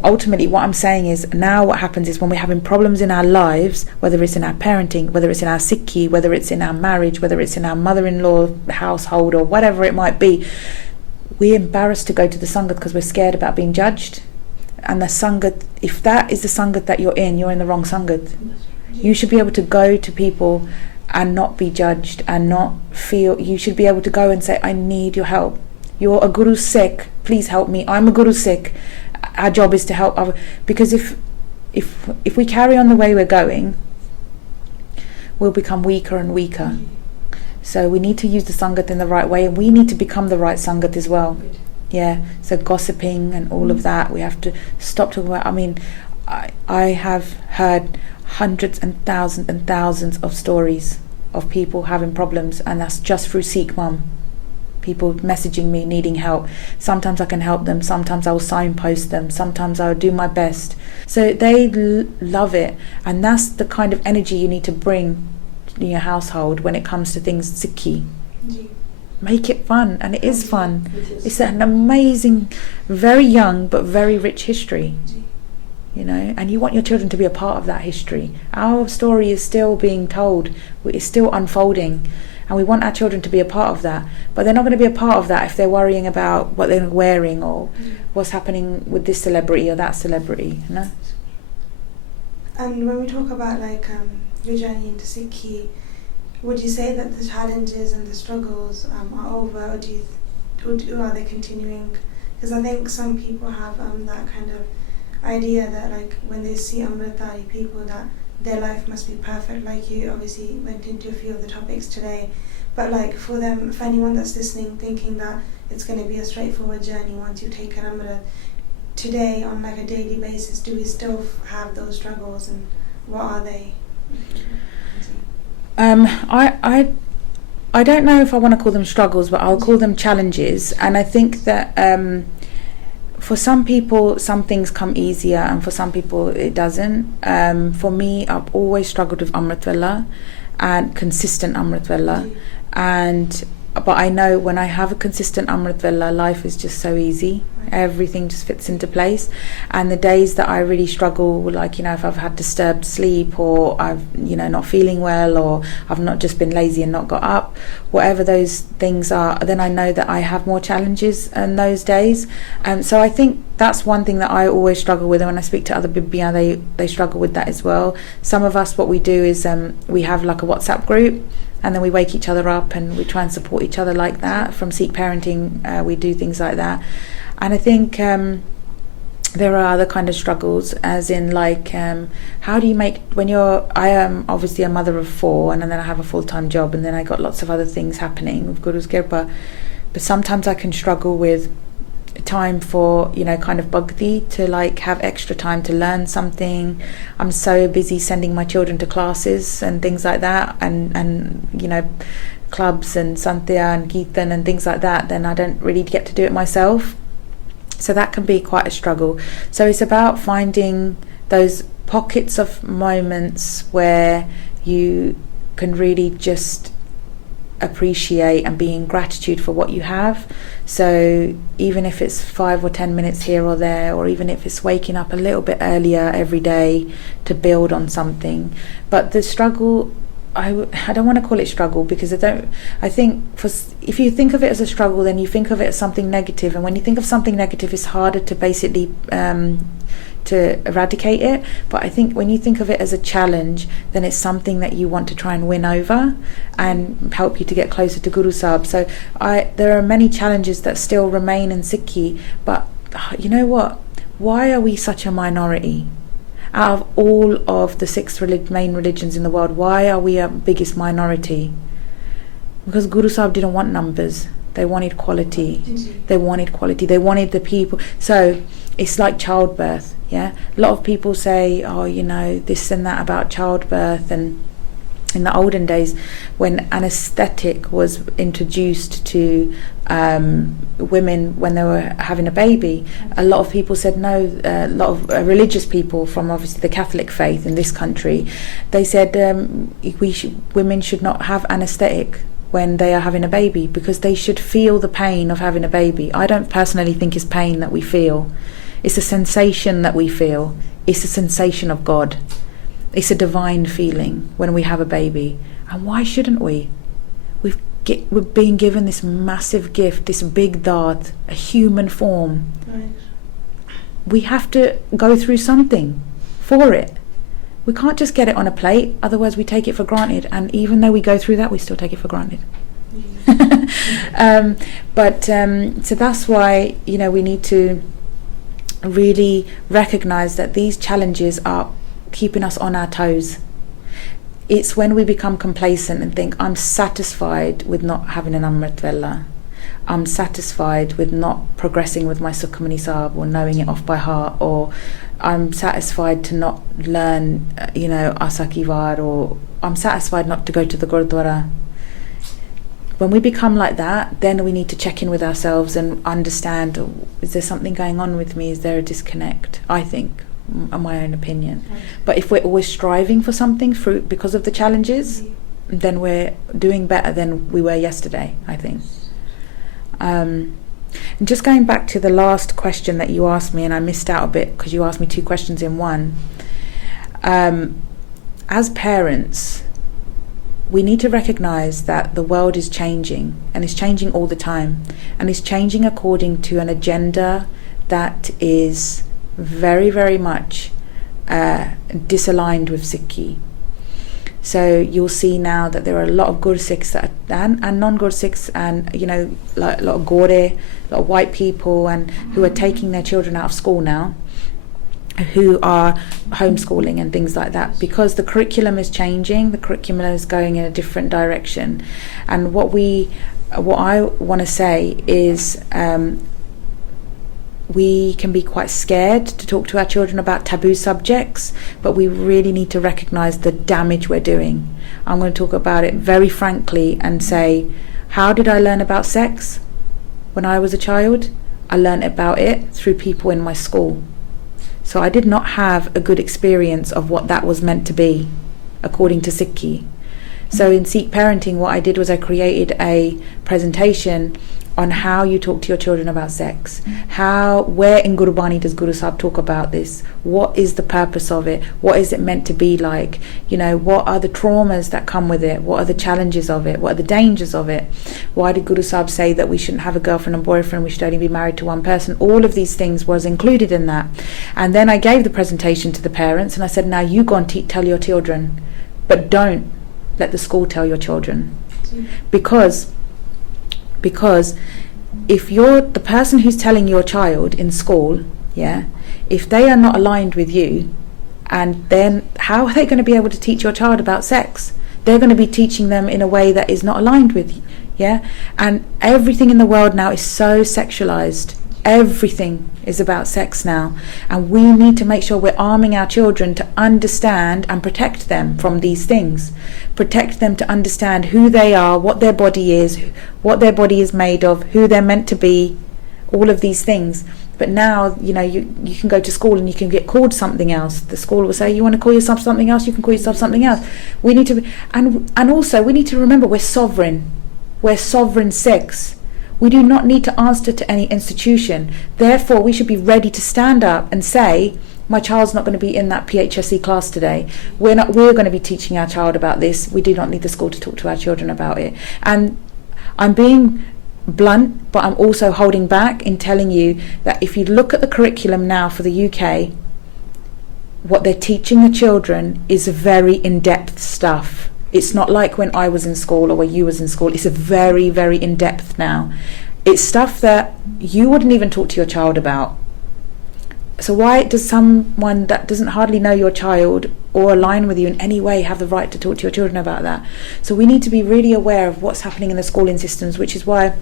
ultimately what I'm saying is now what happens is when we're having problems in our lives, whether it's in our parenting, whether it's in our Sikhi, whether it's in our marriage, whether it's in our mother-in-law household or whatever it might be, we're embarrassed to go to the Sangat because we're scared about being judged. And the Sangat, if that is the Sangat that you're in the wrong Sangat. You should be able to go to people and not be judged and not feel, you should be able to go and say, I need your help. You're a Guru Sikh, please help me. I'm a Guru Sikh. Our job is to help other, because if we carry on the way we're going, we'll become weaker and weaker. So we need to use the Sangat in the right way, and we need to become the right Sangat as well. Yeah, so gossiping and all of that, we have to stop talking about. I mean, I have heard hundreds and thousands of stories of people having problems, and that's just through Sikhmum. People messaging me needing help. Sometimes I can help them, sometimes I will signpost them, sometimes I will do my best. So they love it, and that's the kind of energy you need to bring in your household when it comes to things Sikhi. Make it fun, and it is fun. It's an amazing, very young but very rich history, and you want your children to be a part of that history. Our story is still being told, it's still unfolding, and we want our children to be a part of that. But they're not going to be a part of that if they're worrying about what they're wearing or what's happening with this celebrity or that celebrity. And when we talk about your journey into Sikhi, would you say that the challenges and the struggles are over, or are they continuing? Because I think some people have that kind of idea that when they see Amritari people, that their life must be perfect. Like you obviously went into a few of the topics today, but for anyone that's listening, thinking that it's going to be a straightforward journey once you take an Amrit, today on a daily basis, do we still have those struggles, and what are they? I don't know if I want to call them struggles, but I'll call them challenges. And I think that for some people, some things come easier, and for some people it doesn't. For me, I've always struggled with Amrit Vela and consistent Amrit Vela. But I know when I have a consistent Amrit Vela, life is just so easy. Everything just fits into place. And the days that I really struggle, if I've had disturbed sleep, or I've not feeling well, or I've not just been lazy and not got up, whatever those things are, then I know that I have more challenges in those days. So I think that's one thing that I always struggle with, and when I speak to other BIBI, they struggle with that as well. Some of us, what we do is we have a WhatsApp group, and then we wake each other up and we try and support each other like that. From Sikh parenting, we do things like that. And I think there are other kind of struggles, as in how do you make, I am obviously a mother of 4, and then I have a full-time job, and then I got lots of other things happening with Guru's Kirpa, but sometimes I can struggle with time for, you know, kind of bhakti, to like have extra time to learn something. I'm so busy sending my children to classes and things like that, and you know, clubs and santya and kirtan and things like that, then I don't really get to do it myself. So that can be quite a struggle. So it's about finding those pockets of moments where you can really just appreciate and be in gratitude for what you have. So even if it's 5 or 10 minutes here or there, or even if it's waking up a little bit earlier every day to build on something. But the struggle, I don't want to call it struggle, because I think if you think of it as a struggle, then you think of it as something negative, and when you think of something negative, it's harder to basically to eradicate it. But I think when you think of it as a challenge, then it's something that you want to try and win over and help you to get closer to Guru Sahib. So there are many challenges that still remain in Sikhi, but you know what? Why are we such a minority? Out of all of the 6 main religions in the world, why are we a biggest minority? Because Guru Sahib didn't want numbers. They wanted quality. They wanted quality. They wanted the people. So it's like childbirth, yeah? A lot of people say, oh, you know, this and that about childbirth. And in the olden days, when anaesthetic was introduced to women when they were having a baby, a lot of people said no. A lot of religious people from obviously the Catholic faith in this country, they said women should not have anaesthetic when they are having a baby, because they should feel the pain of having a baby. I don't personally think it's pain that we feel. It's a sensation that we feel. It's a sensation of God. It's a divine feeling when we have a baby. And why shouldn't we? We're being given this massive gift, this big dart, a human form. Right. We have to go through something for it. We can't just get it on a plate, otherwise we take it for granted. And even though we go through that, we still take it for granted. So that's why, you know, we need to really recognize that these challenges are keeping us on our toes. It's when we become complacent and think, I'm satisfied with not having an Amrit Vela. I'm satisfied with not progressing with my Sukhmani Sahib or knowing it off by heart, or I'm satisfied to not learn, you know, Asaki Var, or I'm satisfied not to go to the Gurdwara. When we become like that, then we need to check in with ourselves and understand, is there something going on with me? Is there a disconnect? I think, in my own opinion. Right. But if we're always striving for something because of the challenges, then we're doing better than we were yesterday, I think. And just going back to the last question that you asked me, and I missed out a bit because you asked me 2 questions in one. As parents, we need to recognize that the world is changing, and it's changing all the time, and it's changing according to an agenda that is very, very much disaligned with Sikhi. So you'll see now that there are a lot of Gur Sikhs and non-Gur Sikhs, and, you know, like a lot of Gore, a lot of white people, and who are taking their children out of school now, who are homeschooling and things like that, because the curriculum is changing. The curriculum is going in a different direction. And what I want to say is, we can be quite scared to talk to our children about taboo subjects, but we really need to recognize the damage we're doing. I'm going to talk about it very frankly and say, how did I learn about sex when I was a child? I learned about it through people in my school. So I did not have a good experience of what that was meant to be, according to Sikhi. So in Sikh parenting, what I did was I created a presentation on how you talk to your children about sex. Where in Gurbani does Guru Sahib talk about this? What is the purpose of it? What is it meant to be like? You know, what are the traumas that come with it? What are the challenges of it? What are the dangers of it? Why did Guru Sahib say that we shouldn't have a girlfriend and boyfriend? We should only be married to one person? All of these things was included in that. And then I gave the presentation to the parents, and I said, now you go and tell your children, but don't let the school tell your children. Because if you're the person who's telling your child in school, yeah, if they are not aligned with you, and then how are they going to be able to teach your child about sex? They're going to be teaching them in a way that is not aligned with you, yeah? And everything in the world now is so sexualized. Everything is about sex now, and we need to make sure we're arming our children to understand and protect them from these things. Protect them to understand who they are, what their body is made of, who they're meant to be, all of these things. But now, you can go to school and you can get called something else. The school will say, you want to call yourself something else, you can call yourself something else. We need to be, and also we need to remember we're sovereign. We're sovereign Sikhs. We do not need to answer to any institution. Therefore, we should be ready to stand up and say, my child's not going to be in that PHSE class today. We're going to be teaching our child about this. We do not need the school to talk to our children about it. And I'm being blunt, but I'm also holding back in telling you that if you look at the curriculum now for the UK, what they're teaching the children is very in-depth stuff. It's not like when I was in school or when you was in school. It's a very, very in-depth now. It's stuff that you wouldn't even talk to your child about. So why does someone that doesn't hardly know your child or align with you in any way have the right to talk to your children about that? So we need to be really aware of what's happening in the schooling systems, which is why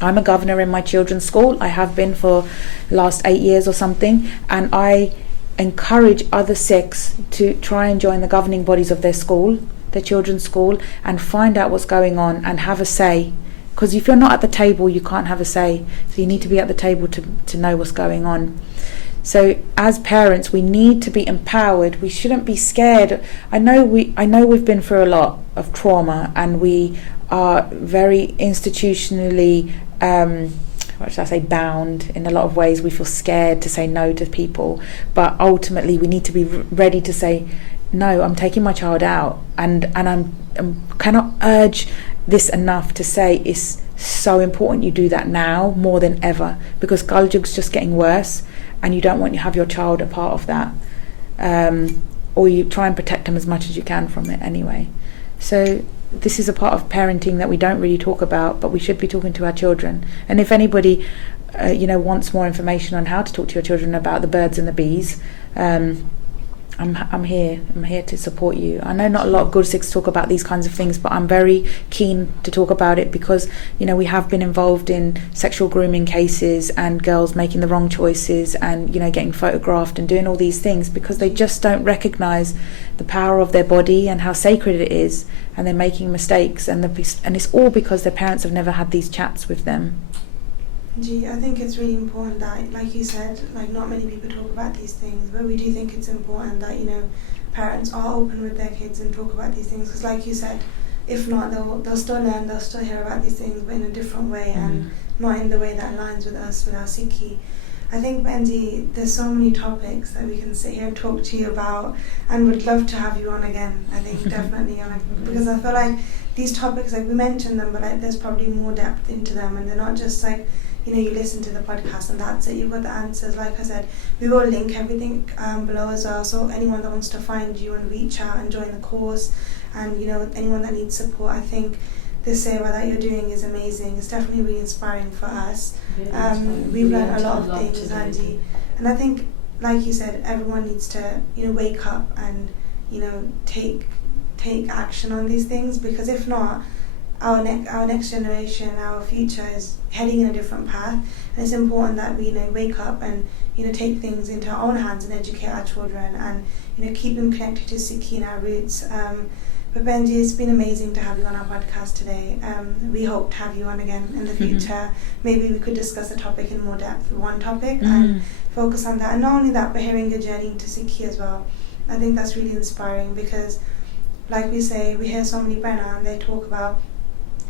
I'm a governor in my children's school. I have been for the last 8 years or something, and I encourage other Sikhs to try and join the governing bodies of their school, their children's school, and find out what's going on and have a say. Because if you're not at the table, you can't have a say. So you need to be at the table to know what's going on. So as parents, we need to be empowered. We shouldn't be scared. I know we've been through a lot of trauma, and we are very institutionally bound in a lot of ways. We feel scared to say no to people, but ultimately we need to be ready to say, no, I'm taking my child out, and I'm cannot urge this enough to say it's so important you do that now more than ever, because Kaljug's just getting worse, and you don't want to have your child a part of that, or you try and protect them as much as you can from it anyway. So this is a part of parenting that we don't really talk about, but we should be talking to our children. And if anybody wants more information on how to talk to your children about the birds and the bees, I'm here to support you. I know not a lot of good Sikhs talk about these kinds of things, but I'm very keen to talk about it because we have been involved in sexual grooming cases and girls making the wrong choices and getting photographed and doing all these things because they just don't recognise the power of their body and how sacred it is, and they're making mistakes, and it's all because their parents have never had these chats with them. I think it's really important that, like you said, not many people talk about these things, but we do think it's important that parents are open with their kids and talk about these things, because like you said, if not, they'll still learn, they'll still hear about these things, but in a different way, and not in the way that aligns with us, with our Sikhi. I think, Bhenji, there's so many topics that we can sit here and talk to you about, and would love to have you on again. I think definitely, because I feel like these topics, we mentioned them, but there's probably more depth into them, and they're not just you listen to the podcast and that's it, you've got the answers. Like I said, we will link everything below as well, so anyone that wants to find you and reach out and join the course, and anyone that needs support, I think the sewa that you're doing is amazing. It's definitely really inspiring for us. We've learned a lot of things, Andy, and I think, like you said, everyone needs to wake up and take action on these things, because if not, our next generation, our future is heading in a different path, and it's important that we wake up and take things into our own hands and educate our children, and keep them connected to Sikhi and our roots. But Bhenji, it's been amazing to have you on our podcast today. We hope to have you on again in the future. Maybe we could discuss a topic in more depth, one topic, and focus on that. And not only that, but hearing your journey into Sikhi as well. I think that's really inspiring, because like we say, we hear so many Brena and they talk about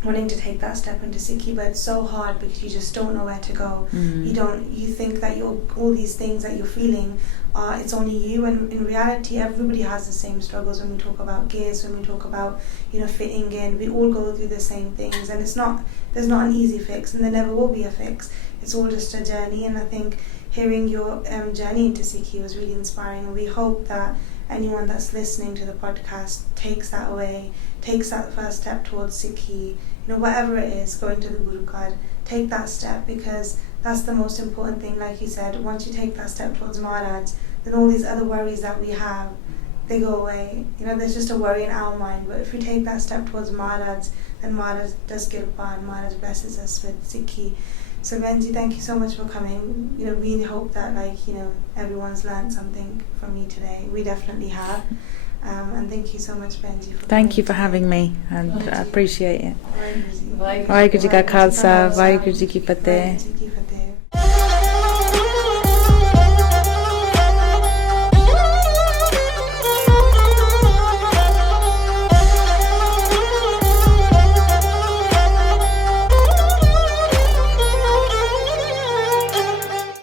wanting to take that step into Sikhi, but it's so hard because you just don't know where to go. You think that all these things that you're feeling it's only you, and in reality everybody has the same struggles. When we talk about gays, when we talk about fitting in, we all go through the same things, and there's not an easy fix, and there never will be a fix. It's all just a journey, and I think hearing your journey into Sikhi was really inspiring, and we hope that anyone that's listening to the podcast takes that away, takes that first step towards Sikhi, whatever it is, going to the Guru Card, take that step, because that's the most important thing. Like you said, once you take that step towards Maharaj, then all these other worries that we have, they go away. There's just a worry in our mind, but if we take that step towards Maharaj, then Maharaj does Kirpa, and Maharaj blesses us with Sikhi. So Bhenji, thank you so much for coming. You know, we hope that everyone's learned something from you today. We definitely have. And thank you so much, Bhenji, for Thank you for today. having me, and I appreciate it. Waheguru ji. Waheguru ji ਕਾ ਖਾਲਸਾ, ਵਾਹਿਗੁਰੂ ਜੀ ਕੀ ਫਤਿਹ।